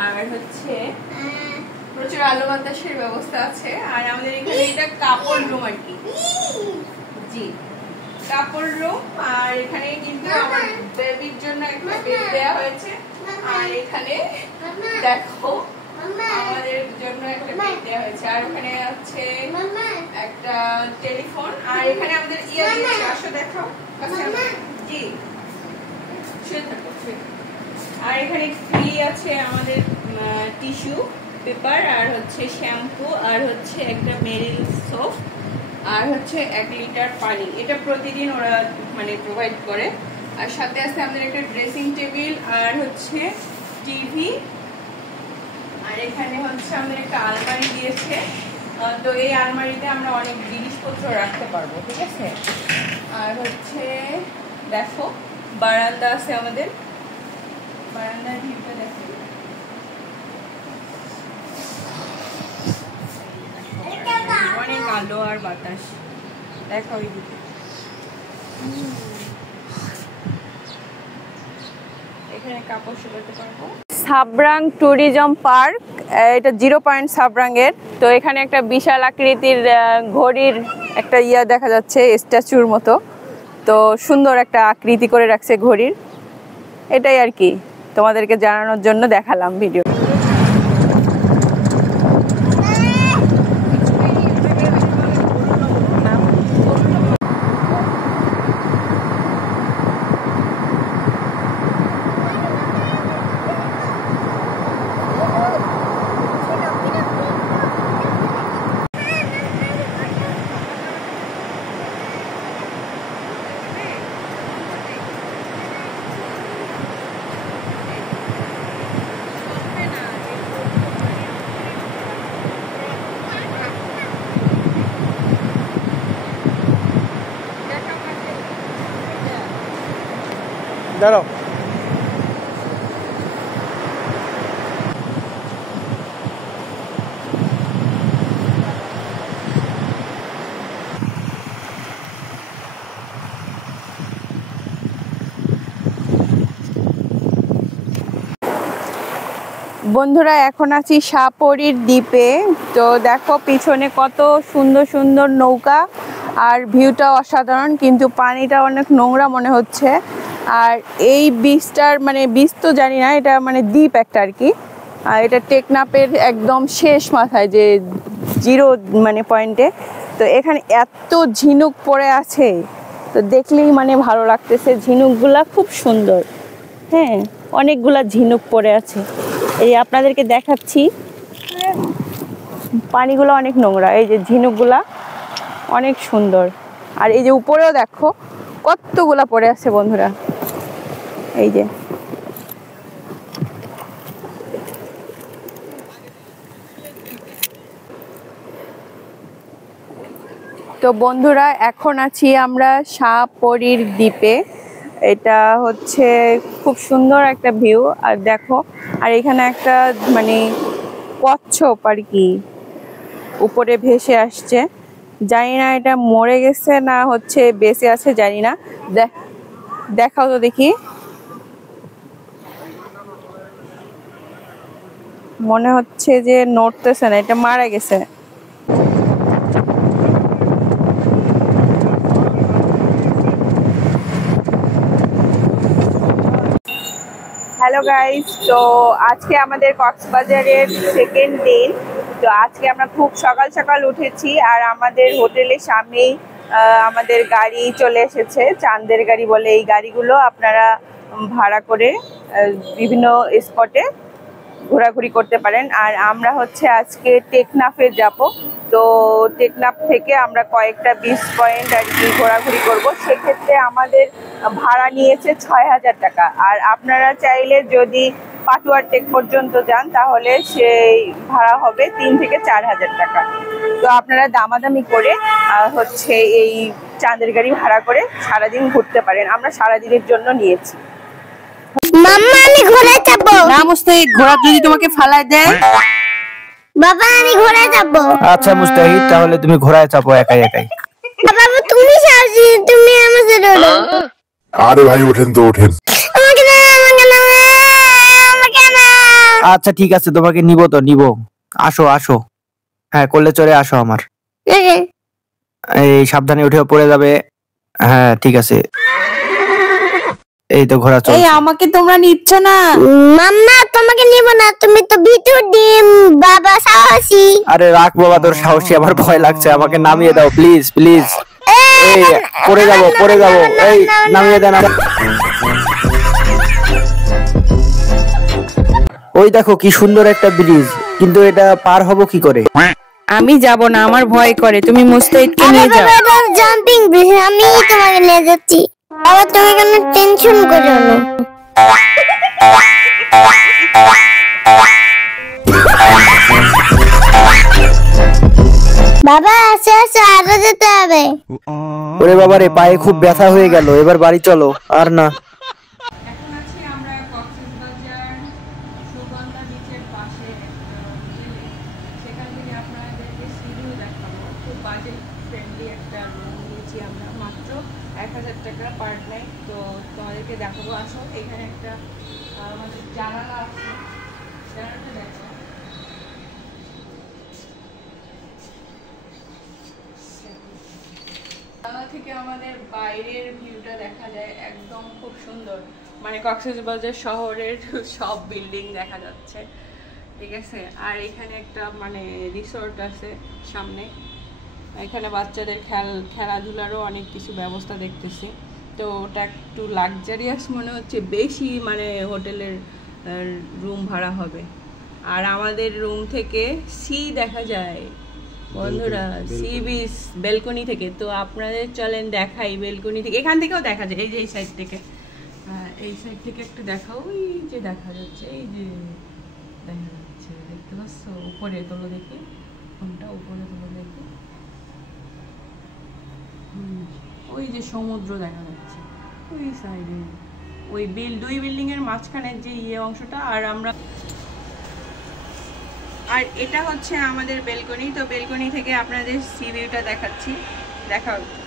আর হচ্ছে প্রচুর আলো বাতাসের ব্যবস্থা আছে। আর আমাদের এখানে এটা কাপড় রুম আর কি, জি কাপড় রুম। আর এখানে কিন্তু আমার বেবির জন্য একটা বেড দেওয়া হয়েছে। আর এখানে দেখো আমাদের জন্য একটা বেড দেওয়া হয়েছে। আর ওখানে আছে একটা টেলিফোন। আর এখানে আমাদের ইয়ার দিয়েছে, আসো দেখো জি শুয়ে থাকো। আর এখানে ফ্রি আছে আমাদের টিস্যু পেপার, আর হচ্ছে শ্যাম্পু, আর হচ্ছে একটা মেরিল সোপ, আর হচ্ছে 1 লিটার পানি। এটা প্রতিদিন ওরা মানে প্রোভাইড করে। আর সাথে আছে আমাদের একটা ড্রেসিং টেবিল, আর হচ্ছে টিভি। আর এখানে হচ্ছে আমাদের একটা আলমারি দিয়েছে। তো এই আলমারিতে আমরা অনেক জিনিসপত্র রাখতে পারবো, ঠিক আছে। আর হচ্ছে দেখো বারান্দা আছে আমাদের, বারান্দার ভিউটা দেখো। অনেক আলো আর বাতাস দেখো ওইদিকে। এখানে কাপড় শুকাতে পারবো। সাবরাং ট্যুরিজম পার্ক, এটা 0 পয়েন্ট সাবরাং এর। তো এখানে একটা বিশাল আকৃতির ঘড়ির একটা ইয়া দেখা যাচ্ছে, স্ট্যাচুর মতো। তো সুন্দর একটা আকৃতি করে রাখছে ঘড়ির, এটাই আর কি তোমাদেরকে জানানোর জন্য দেখালাম ভিডিও। দাঁড়াও বন্ধুরা এখন আছি সাপরির দ্বীপে। তো দেখো পিছনে কত সুন্দর সুন্দর নৌকা, আর ভিউটা অসাধারণ, কিন্তু পানিটা অনেক নোংরা মনে হচ্ছে। আর এই বীজটার মানে বীজ তো জানি না, এটা মানে দ্বীপ একটা আর কি। আর এটা টেকনাফের একদম শেষ মাথায়, যে 0 মানে পয়েন্টে। তো এখানে এত ঝিনুক পড়ে আছে, তো দেখলেই মানে ভালো লাগতেছে। ঝিনুকগুলা খুব সুন্দর, হ্যাঁ অনেকগুলা ঝিনুক পড়ে আছে। এই আপনাদেরকে দেখাচ্ছি, পানিগুলো অনেক নোংরা, এই যে ঝিনুকগুলা অনেক সুন্দর। আর এই যে উপরেও দেখো কতগুলা পড়ে আছে বন্ধুরা, এই যে। তো বন্ধুরা এখন আছি আমরা সাপরির দ্বীপে। এটা হচ্ছে খুব সুন্দর একটা ভিউ। আর দেখো, আর এখানে একটা মানে কচ্ছপ আর কি উপরে ভেসে আসছে। জানি না এটা মরে গেছে না হচ্ছে বেঁচে আছে, জানি না। দেখাও তো দেখি, মনে হচ্ছে যে নড়তেছে না, এটা মারা গেছে। হ্যালো গাইস, তো আজকে আমাদের কক্সবাজারের সেকেন্ড দিন। তো আজকে আমরা খুব সকাল সকাল উঠেছি, আর আমাদের হোটেলের সামনেই আমাদের গাড়ি চলে এসেছে, চাঁদের গাড়ি বলে এই গাড়িগুলো। আপনারা ভাড়া করে বিভিন্ন স্পটে ঘোরাঘুরি করতে পারেন। আর আমরা হচ্ছে আজকে টেকনাফে যাব। তো টেকনাফ থেকে আমরা কয়েকটা বিচ পয়েন্ট আর কি ঘোরাঘুরি করব। সেক্ষেত্রে আমাদের ভাড়া নিয়েছে 6000 টাকা। আর আপনারা চাইলে যদি পাটুয়ার টেক পর্যন্ত যান তাহলে সেই ভাড়া হবে 3 থেকে 4000 টাকা। তো আপনারা দামাদামি করে হচ্ছে এই চাঁদের গাড়ি ভাড়া করে সারাদিন ঘুরতে পারেন। আমরা সারাদিনের জন্য নিয়েছি। মাম্মা আমি ঘোড়ায় যাবো। না মুস্তাহিদ, ঘোড়া যদি তোমাকে ফালায় দেয়? বাবা আমি ঘোড়ায় যাবো। আচ্ছা মুস্তাহিদ, তাহলে তুমি ঘোড়ায় চাপো একাই একাই। বাবা তুমি সাজি, তুমি আমার সাথে ওঠো। আরে ভাই ওঠেন তো ওঠেন। আমাকে না, আমাকে না, আমাকে না। আচ্ছা ঠিক আছে, তোমাকে নিব তো নিব। আসো আসো, হ্যাঁ কোলে চড়ে আসো আমার। এই সাবধানে উঠে পড়ে যাবে। হ্যাঁ ঠিক আছে, এই তো ঘোড়া চল। এই আমাকে তোমরা নিচ্ছ না। মাম্মা তোমাকে নিব না, তুমি তো ভিতর ডিম বাবা সাহসী। আরে রাখ বাবা তোর সাহসী, আমার ভয় লাগছে, আমাকে নামিয়ে দাও প্লিজ প্লিজ। এই পড়ে যাবো পড়ে যাবো, এই নামিয়ে দেন। ওই দেখো কি সুন্দর একটা ব্রিজ, কিন্তু এটা পার হব কি করে? আমি যাব না, আমার ভয় করে, তুমি মুস্তাহিদকে নিয়ে যাও। বাবা জাম্পিং ব্রিজ, আমি তোমাকে নিয়ে যাচ্ছি। বাবা তুমি কোনো টেনশন করো না। বাবা আসে আসে, আরো যেতে হবে। ওরে বাবা রে, পায়ে খুব ব্যথা হয়ে গেল, এবার বাড়ি চলো। আর না, এখন আছি আমরা কক্সবাজার সুগন্ধা বিচের পাশে, সেখান থেকে আপনাদেরকে সিভিউ দেখাবো। খুব বাজেট ফ্রেন্ডলি একটা রুম নিয়েছি আমরা, মাত্র 1000 টাকা পার নাইট। তো তোমাদেরকে দেখাবো, আসো। এখানে একটা আমাদের জানালা আছে, জানালাটা দেখো। জানালা থেকে আমাদের বাইরের ভিউটা দেখা যায়, একদম খুব সুন্দর। মানে কক্সবাজার শহরের সব বিল্ডিং দেখা যাচ্ছে, ঠিক আছে। আর এখানে একটা মানে রিসোর্ট আছে সামনে, এখানে বাচ্চাদের খেলাধুলারও অনেক কিছু ব্যবস্থা দেখতেছি। তো ওটা একটু লাক্সারিয়াস মনে হচ্ছে, বেশি মানে হোটেলের রুম ভাড়া হবে। আর আমাদের রুম থেকে সি দেখা যায় বন্ধুরা, সি বিচ বেলকনি থেকে। তো আপনাদের চলেন দেখাই বেলকনি থেকে, এখান থেকেও দেখা যায়, এই যে এই সাইড থেকে, এই সাইড থেকে একটু দেখাও। ওই যে দেখা যাচ্ছে, এই যে দেখা যাচ্ছে, দেখতে পাচ্ছ? উপরে তোলো দেখি, কোনটা উপরে তোলো দেখি। ওই যে সমুদ্র দেখা যাচ্ছে ওই সাইডে, ওই দুই বিল্ডিং এর মাঝখানে যে অংশটা। আর এটা হচ্ছে আমাদের বেলকনি। তো বেলকনি থেকে আপনাদের সি ভিউটা দেখাচ্ছি, দেখা হচ্ছে।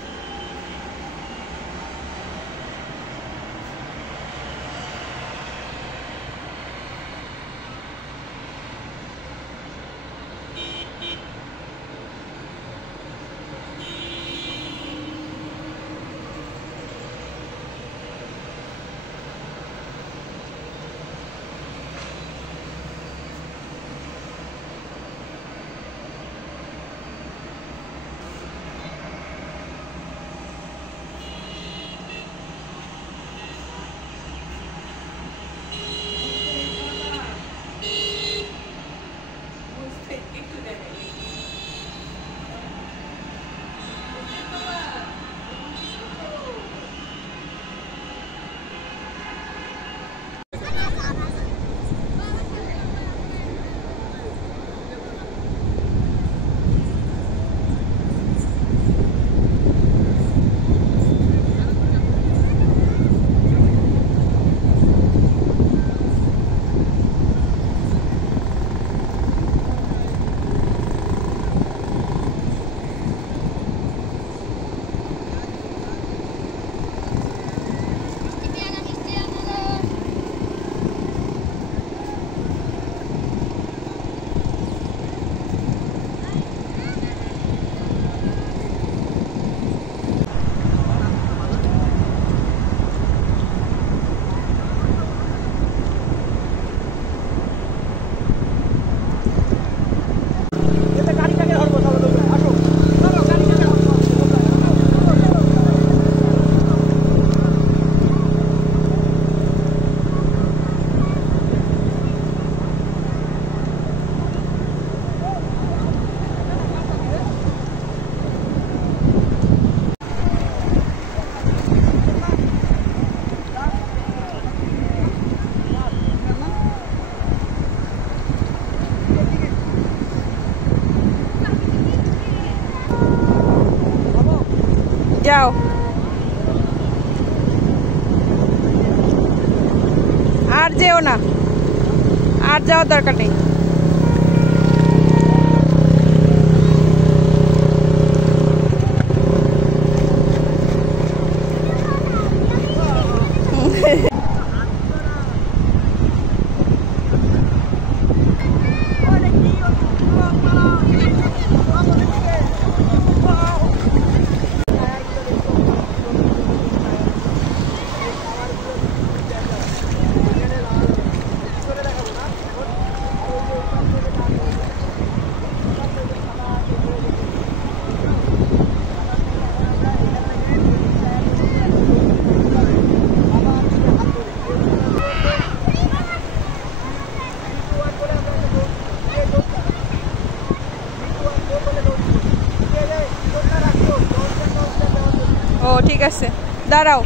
যাও, আর যেও না, আর যাওয়ার দরকার নেই। আছে, দাঁড়াও।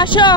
আসো।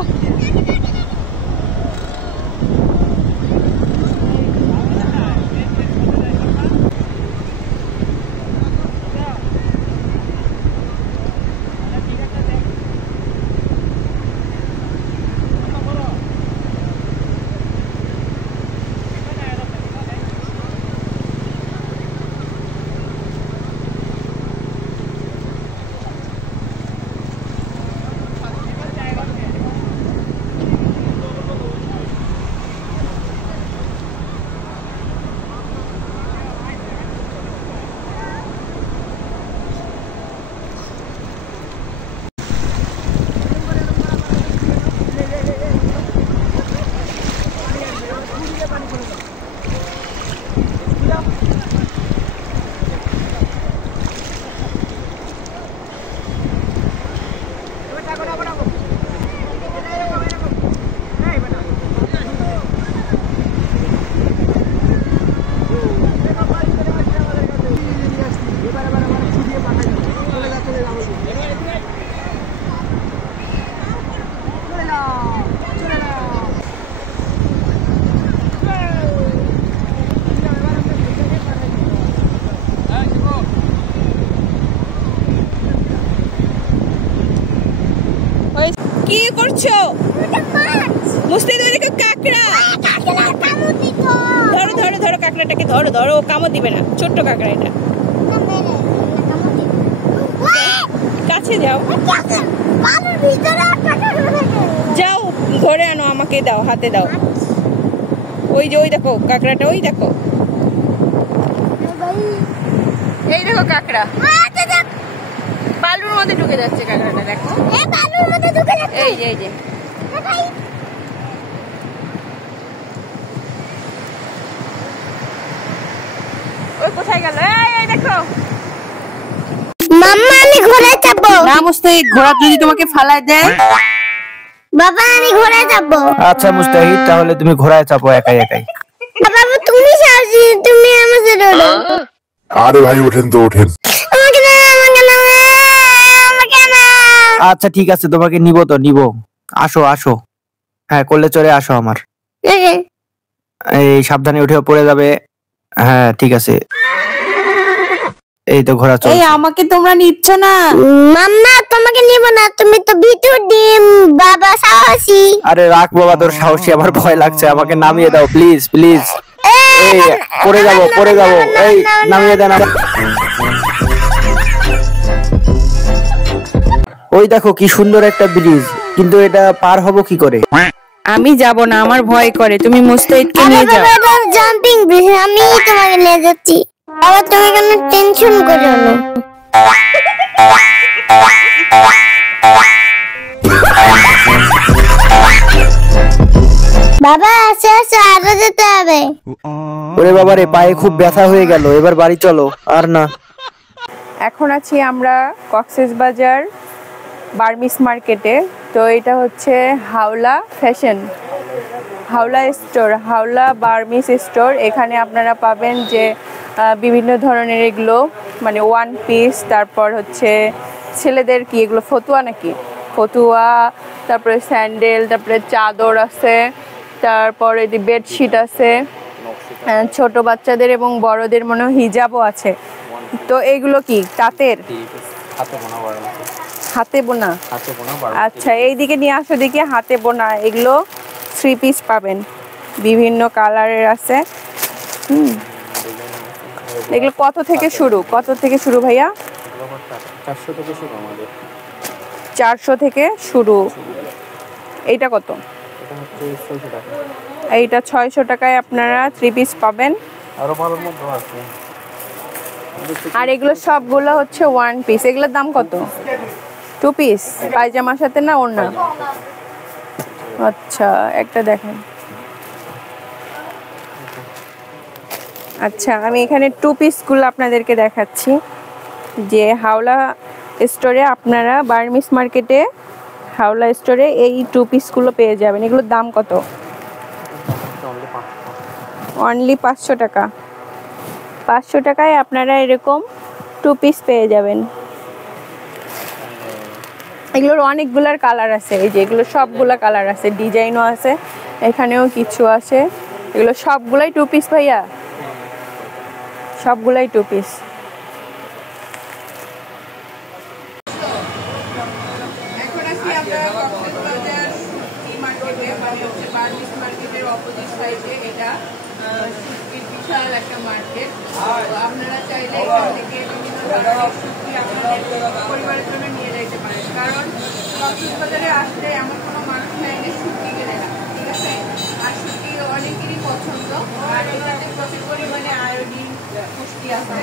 কি করছো? মুস্তাহিদ ওইদিকে কাকড়া। ধরো ধরো ধরো কাকড়াটাকে, ধরো ধরো, কামড় দিবে না, ছোট্ট কাকড়া এটা। কাছে যাও, যাও ধরে আনো, আমাকে দাও, হাতে দাও। ওই যে ওই দেখো কাকড়াটা, ওই দেখো, এই দেখো কাকড়া বালুর মধ্যে ঢুকে যাচ্ছে কাকড়াটা, দেখো বালুর মধ্যে ঢুকে যাচ্ছে। এই যে এই যে ওই কোথায় গেল? এই দেখো মাম্মা, আমি ঘোড়ায় চাপবো। না মুস্তাহিদ, ঘোড়া যদি তোমাকে ফালায় দেয়। বাবা, আমি ঘোড়ায় চাপবো। আচ্ছা মুস্তাহিদ, তাহলে তুমি ঘোড়ায় চাপো একাই একাই। বাবা, তুমি সাহসী, তুমি আমার সাথে ওঠো। আরে ভাই ওঠেন তো ওঠেন। আমাকে দাও, আমাকে দাও, আমাকে দাও। আচ্ছা ঠিক আছে, তোমাকে নিব তো নিব। আসো আসো, হ্যাঁ কোলে চড়ে আসো আমার। এই সাবধানে উঠে পড়ে যাবে। হ্যাঁ ঠিক আছে, এই তো ঘোড়া চল। এই আমাকে তোমরা নিচ্ছ না। মাম্মা, তোমাকে নিব না, তুমি তো ভিতর ডিম। বাবা সাহসী। আরে রাখ বাবা, তোর সাহসী, আমার ভয় লাগছে, আমাকে নামিয়ে দাও প্লিজ প্লিজ। এই পড়ে যাবো পড়ে যাবো, এই নামিয়ে দেন। ওই দেখো কি সুন্দর একটা ব্রিজ, কিন্তু এটা পার হব কি করে? আমি যাব না, আমার ভয় করে, তুমি মুস্তাহিদকে নিয়ে যাও। বাবা, জাম্পিং ব্রিজ, আমি তোমাকে নিয়ে যাচ্ছি। বাবা, তুমি কোনো টেনশন করো না। বাবা, আস্তে আস্তে আরো যেতে হবে। ওরে বাবা রে, পায়ে খুব ব্যথা হয়ে গেল, এবার বাড়ি চলো। আর না, এখন আছি আমরা কক্সবাজার বার্মিস মার্কেটে। তো এটা হচ্ছে হাওলা ফ্যাশন, হাওলা স্টোর, হাওলা বার্মিস স্টোর। এখানে আপনারা পাবেন যে বিভিন্ন ধরনের এগুলো, মানে ওয়ান পিস, তারপর হচ্ছে ছেলেদের কি এগুলো ফতুয়া নাকি, ফতুয়া, তারপরে স্যান্ডেল, তারপরে চাদর আছে, তারপরে বেডশিট আছে, ছোট বাচ্চাদের এবং বড়দের মনে হয় হিজাবও আছে। তো এগুলো কি তাঁতের, হাতে বোনা? আচ্ছা, এইদিকে নিয়ে আসো, দিকে হাতে বোনা। এগুলো 3 পিস পাবেন, বিভিন্ন কালারের আছে। এগুলো কত থেকে শুরু, কত থেকে শুরু ভাইয়া? 400 থেকে শুরু। এইটা কত? এইটা 600 টাকায় আপনারা 3 পিস পাবেন। আর এগুলো সবগুলো হচ্ছে 1 পিস। এগুলোর দাম কত? 2 পিস পায়জামার সাথে না ওড়না? আচ্ছা একটা দেখেন। আচ্ছা আমি এখানে 2 পিসগুলো আপনাদেরকে দেখাচ্ছি যে হাওলা স্টোরে আপনারা বার্মিস মার্কেটে হাওলা স্টোরে এই 2 পিসগুলো পেয়ে যাবেন। এগুলোর দাম কত? অনলি 500 টাকা। 500 টাকায় আপনারা এরকম 2 পিস পেয়ে যাবেন। এগুলোর অনেকগুলার কালার আছে, এই যে এগুলো সবগুলা কালার আছে, ডিজাইনও আছে, এখানেও কিছু আছে। এগুলো সবগুলাই 2 পিস ভাইয়া, সবগুলাই 2 পিস। এখন আসি আমরা কক্সবাজার মার্কেটে, মানে হচ্ছে বার্মিস মার্কেটের অপোজিট সাইডে। এটা বিশাল একটা মার্কেট। আপনারা চাইলে এখান থেকে বিভিন্ন ধরনের সবজি আপনাদের পরিবারের জন্য নিয়ে যেতে পারেন, কারণ কক্সবাজারে আসলে এমন কোনো মানুষ নাই যে সবজি কেনে না, ঠিক আছে? আর সবজি অনেকেরই পছন্দ, আর এটাতে প্রচুর পরিমাণে আয়োডিন পুষ্টি আছে।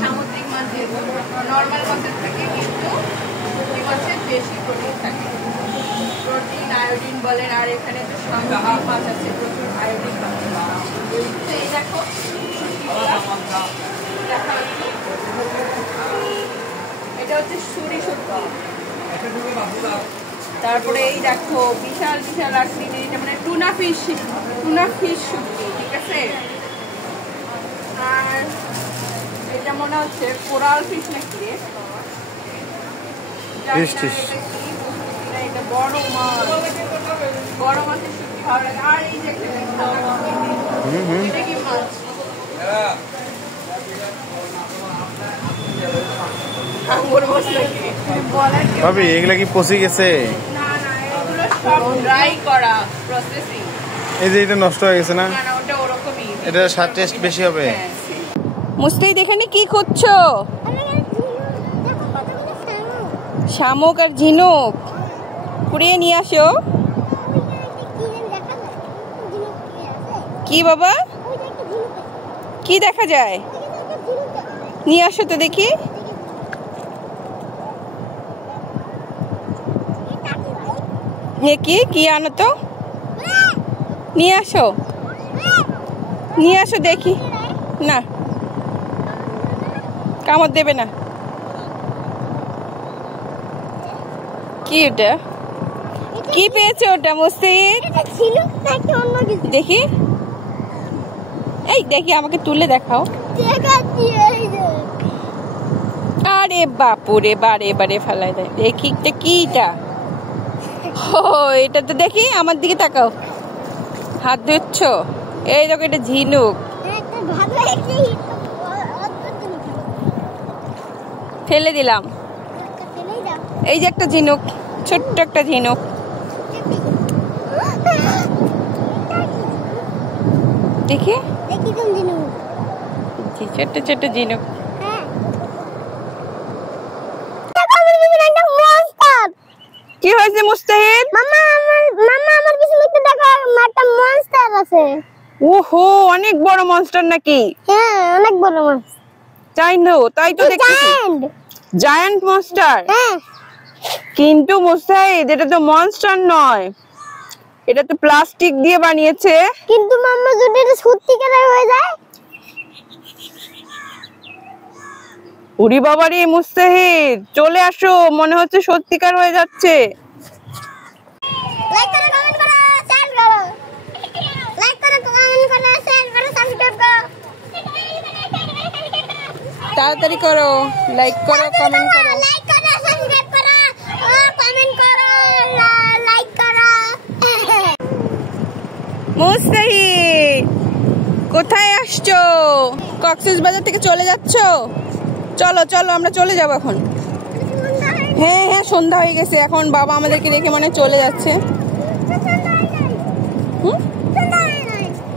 সামুদ্রিক মাছ যেহেতু নর্মাল মাছের থাকে, কিন্তু সবজি মাছের বেশি প্রোটিন থাকে, প্রোটিন আয়োডিন বলেন। আর এখানে তো সামুদ্রিক মাছ আছে, প্রচুর আয়োডিন পাচ্ছে। এই দেখো এটা হচ্ছে সুরি সবজি। তারপরে এই দেখো বিশাল বিশাল আকৃতির, এটা মানে টুনা ফিশ সবজি, ঠিক আছে? আর এটা মনে হচ্ছে কোরাল ফিশ নাকি, এটা বড় মাছ, বড় মাছের সবজি ভালো লাগে। আর এই যে এটা কি মাছ? ভাবি এগুলা কি পচে গেছে? না না, এগুলো সব ড্রাই করা প্রসেসিং। এই যে এটা নষ্ট হয়ে গেছে না? না না, ওটা ওরকমই। এটা স্বাদ টেস্ট বেশি হবে। মুস্তাহিদ এখানে কি খুঁজছো? শামুক আর ঝিনুক কুড়িয়ে নিয়ে আসো। কি বাবা, কি দেখা যায়? নিয়ে আসো তো দেখি। কি আনো তো, নিয়ে আসো, নিয়ে আসো দেখি। না, কামড় দেবে না। কি ওটা, কি পেয়েছো ওটা মুস্তাহিদ? দেখি, এই দেখি, আমাকে তুলে দেখাও। আরে বাপুরে, বারে বারে ফেলাই দেয়। দেখি কিটা, ও এটা তো দেখি, আমার দিকে তাকাও। হাত ধুচ্ছ? এই দেখো এটা ঝিনুক। ফেলে দিলাম। এই যে একটা ঝিনুক, ছোট্ট একটা ঝিনুক। দেখি ছোট্ট ছোট্ট ঝিনুক। কি হয়েছে মুস্তাহিদ? মামা আমার পিছনে একটু দেখো, একটা মনস্টার আছে। ওহো, অনেক বড় মনস্টার নাকি? হ্যাঁ, অনেক বড় মাছ। তাই তো দেখতেছি, জায়ান্ট মনস্টার। হ্যাঁ, কিন্তু মুস্তাহিদ এটা তো মনস্টার নয়, এটা তো প্লাস্টিক দিয়ে বানিয়েছে। কিন্তু মাম্মা যদি এটা সত্যিকার হয়ে যায়? উরি বাবারে মুস্তাহিদ, চলে আসো, মনে হচ্ছে সত্যিকার হয়ে যাচ্ছে। লাইক করো, কমেন্ট করো, শেয়ার করো। লাইক করো, কমেন্ট করো, শেয়ার করো, সাবস্ক্রাইব করো। তাড়াতাড়ি করো, লাইক করো, কমেন্ট করো। লাইক করো, সাবস্ক্রাইব করো, কমেন্ট করো, লাইক করো। মুস্তাহিদ কোথায় আসছো? কক্সবাজার থেকে চলে যাচ্ছো? চলো চলো, আমরা চলে যাবো এখন। হ্যাঁ হ্যাঁ, সন্ধ্যা হয়ে গেছে, এখন বাবা আমাদেরকে রেখে মানে চলে যাচ্ছে।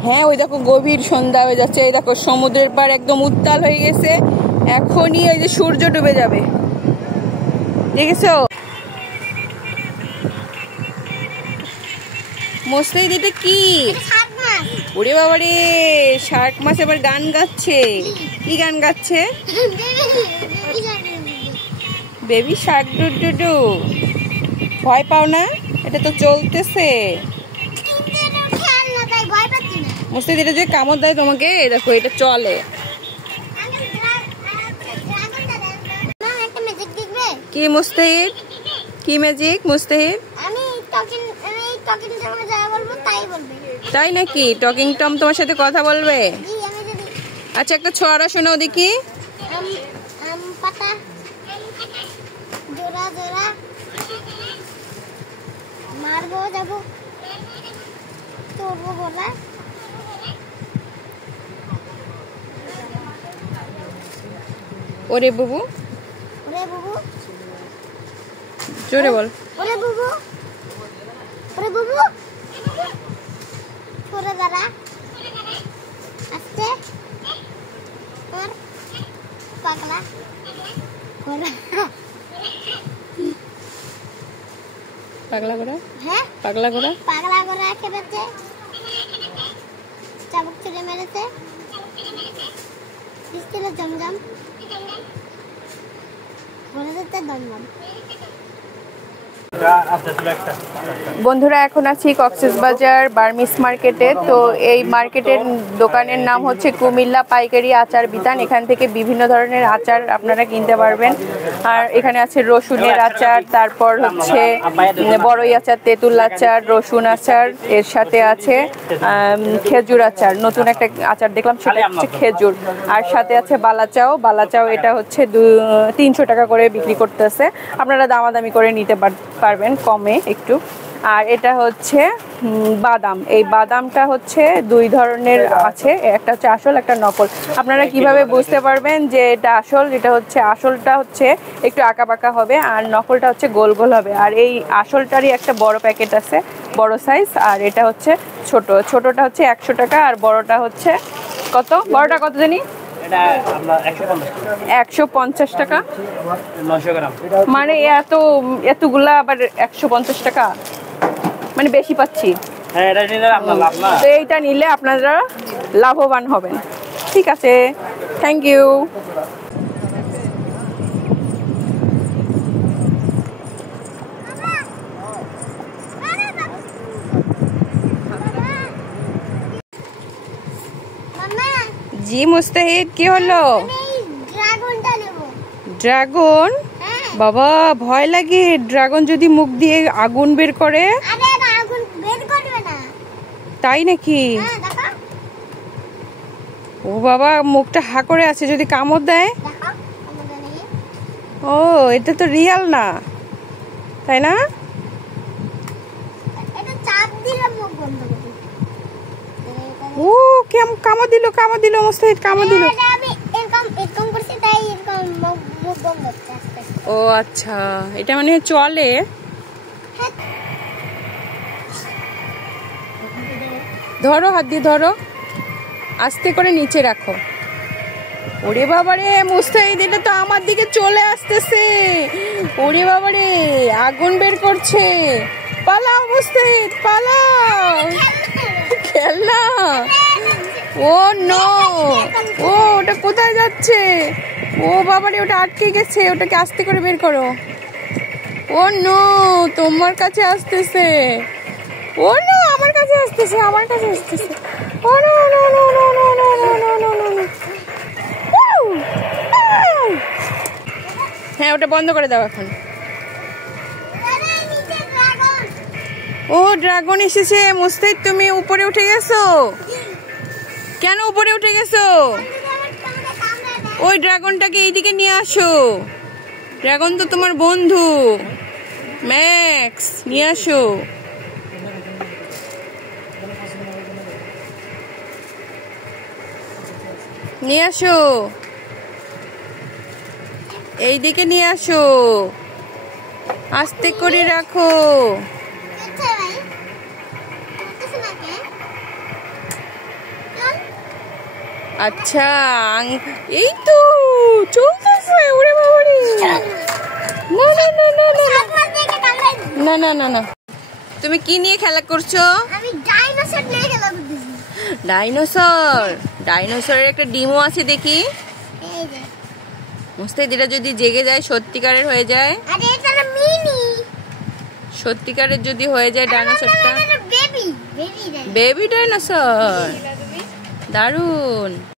হ্যাঁ, ওই দেখো গভীর সন্ধ্যা হয়ে যাচ্ছে। এই দেখো সমুদ্রের পাড় একদম উত্তাল হয়ে গেছে, এখনই ওই যে সূর্য ডুবে যাবে, দেখেছো? মুস্তাহিদ এটা কি? ওরে বাবা রে, শার্ক মাছ এবার গান গাচ্ছে। কি গান গাচ্ছে? Baby Shark do do do. ভয় পাও না? এটা তো চলতেছে। কিন্তু এটা খেলনা তাই ভয় পাচ্ছি না। মুস্তাহিদ এটা যে কামড় দেয় তোমাকে, এই দেখো এটা চলে। একটা ম্যাজিক দেখবে? কি মুস্তাহিদ, কি ম্যাজিক মুস্তাহিদ? আমি টকিং টমে যা বলবো তাই বলবে। তাই নাকি? টকিং টম তোমার সাথে কথা বলবে? জি, আমি যদি আচ্ছা একটা ছড়া শোনাও দেখি। পাতা জোড়া জোড়া মারবো যাবো তোরবো বলা। ওরে বুবু, ওরে বুবু, জোরে বল। ওরে বুবু, ওরে বুবু, সরে দাঁড়া আস্তে আর পাগলা ঘোড়া। পাগলা ঘোড়া, হ্যাঁ পাগলা ঘোড়া। পাগলা ঘোড়া খেপেছে, চাবুক ছুড়ে মেরেছে, দিচ্ছিল জমজম, ঘোড়া দিতে দমদম। বন্ধুরা এখন আছি কক্সবাজার বার্মিস মার্কেটে। তো এই মার্কেটের দোকানের নাম হচ্ছে কুমিল্লা পাইকারি আচার বিতান। এখান থেকে বিভিন্ন ধরনের আচার আপনারা কিনতে পারবেন। আর এখানে আছে রসুনের আচার, তারপর হচ্ছে বড়ই আচার, তেঁতুল আচার, রসুন আচার, এর সাথে আছে খেজুর আচার। নতুন একটা আচার দেখলাম, সেটা হচ্ছে খেজুর। আর সাথে আছে বালাচাও। বালাচাও এটা হচ্ছে 300 টাকা করে বিক্রি করতেছে, আপনারা দামাদামি করে নিতে পারবেন কমে একটু। আর এটা হচ্ছে বাদাম। এই বাদামটা হচ্ছে 2 ধরনের আছে, একটা হচ্ছে আসল, একটা নকল। আপনারা কিভাবে বুঝতে পারবেন যে এটা আসল? যেটা হচ্ছে আসলটা হচ্ছে একটু আঁকা বাঁকা হবে, আর নকলটা হচ্ছে গোল গোল হবে। আর এই আসলটারই একটা বড় প্যাকেট আছে, বড় সাইজ, আর এটা হচ্ছে ছোট। ছোটটা হচ্ছে 100 টাকা, আর বড়টা হচ্ছে কত? বড়টা কত জানি? 150 টাকা। 900 গ্রাম। মানে এতগুলা আবার 150 টাকা, মানে বেশি পাচ্ছি। হ্যাঁ, এটা নিলে আপনার লাভ না। তো এইটা নিলে আপনারা লাভবান হবেন। ঠিক আছে, থ্যাংক ইউ। মামা জি মুস্তাহিদ, কি হলো? আমি ড্রাগনটা নেব। ড্রাগন? হ্যাঁ। বাবা ভয় লাগে, ড্রাগন যদি মুখ দিয়ে আগুন বের করে। আরে না, আগুন বের করবে না। তাই নাকি? হ্যাঁ দেখো ও বাবা, মুখটা হা করে আছে, যদি কামড় দেয়? দেখো আমাদের নেই। ও এটা তো রিয়েল না, তাই না? এটা চাপ দিলে মুখ বন্ধ করে দিবে। ও কামড় দিল মুস্তাহিদ, কামড় দিল। এটা আমি এরকম করছি তাই এরকম মুখ বন্ধ হচ্ছে আস্তে আস্তে। ও আচ্ছা, এটা মানে চলে। ধরো, হাত দিয়ে ধরো, আস্তে করে নিচে রাখো। ওরে বাবারে মুস্তাহিদ, এটা তো আমার দিকে চলে আসতেছে। ওরে বাবারে, আগুন বের করছে। পালাও মুস্তাহিদ, পালাও। খেলনা? ও নো, ও ওটা কোথায় যাচ্ছে? ও বাবারে, ওটা আটকে গেছে, ওটাকে আস্তে করে বের করো। ও নো, তোমার কাছে আসতেছে। ও নো, আমার কাছে আসতেছে, আমার কাছে আসতেছে। ও no no no no no no no no no no no. হ্যাঁ, ওটা বন্ধ করে দাও এখন। আরে নিচে ড্রাগন। ও ড্রাগন এসেছে। মুস্তাহিদ তুমি উপরে উঠে গেছো? কেন উপরে উঠে গেছো? ওই ড্রাগনটাকে এইদিকে নিয়ে আসো। ড্রাগন তো তোমার বন্ধু ম্যাক্স, নিয়ে আসো। নিয়ে আসো, এইদিকে নিয়ে আসো, আস্তে করে রাখো। আচ্ছা ভাই করতেছ না কে? চল। আচ্ছা এই তো চলতেছে। ওরে বাবারে, না না না না না আপনার দিকে কামড়াই দিবি। না না না না। তুমি কি নিয়ে খেলা করছো? আমি ডাইনোসর নিয়ে খেলা করতেছি। ডাইনোসরের একটা ডিমও আছে দেখি। এই যে মুস্তাহিদ, এটা যদি জেগে যায়, সত্যিকারের হয়ে যায়? আরে এটা না মিনি। সত্যিকারের যদি হয়ে যায় ডাইনোসরটা, বেবি বেবি বেবি ডাইনোসর, দারুন।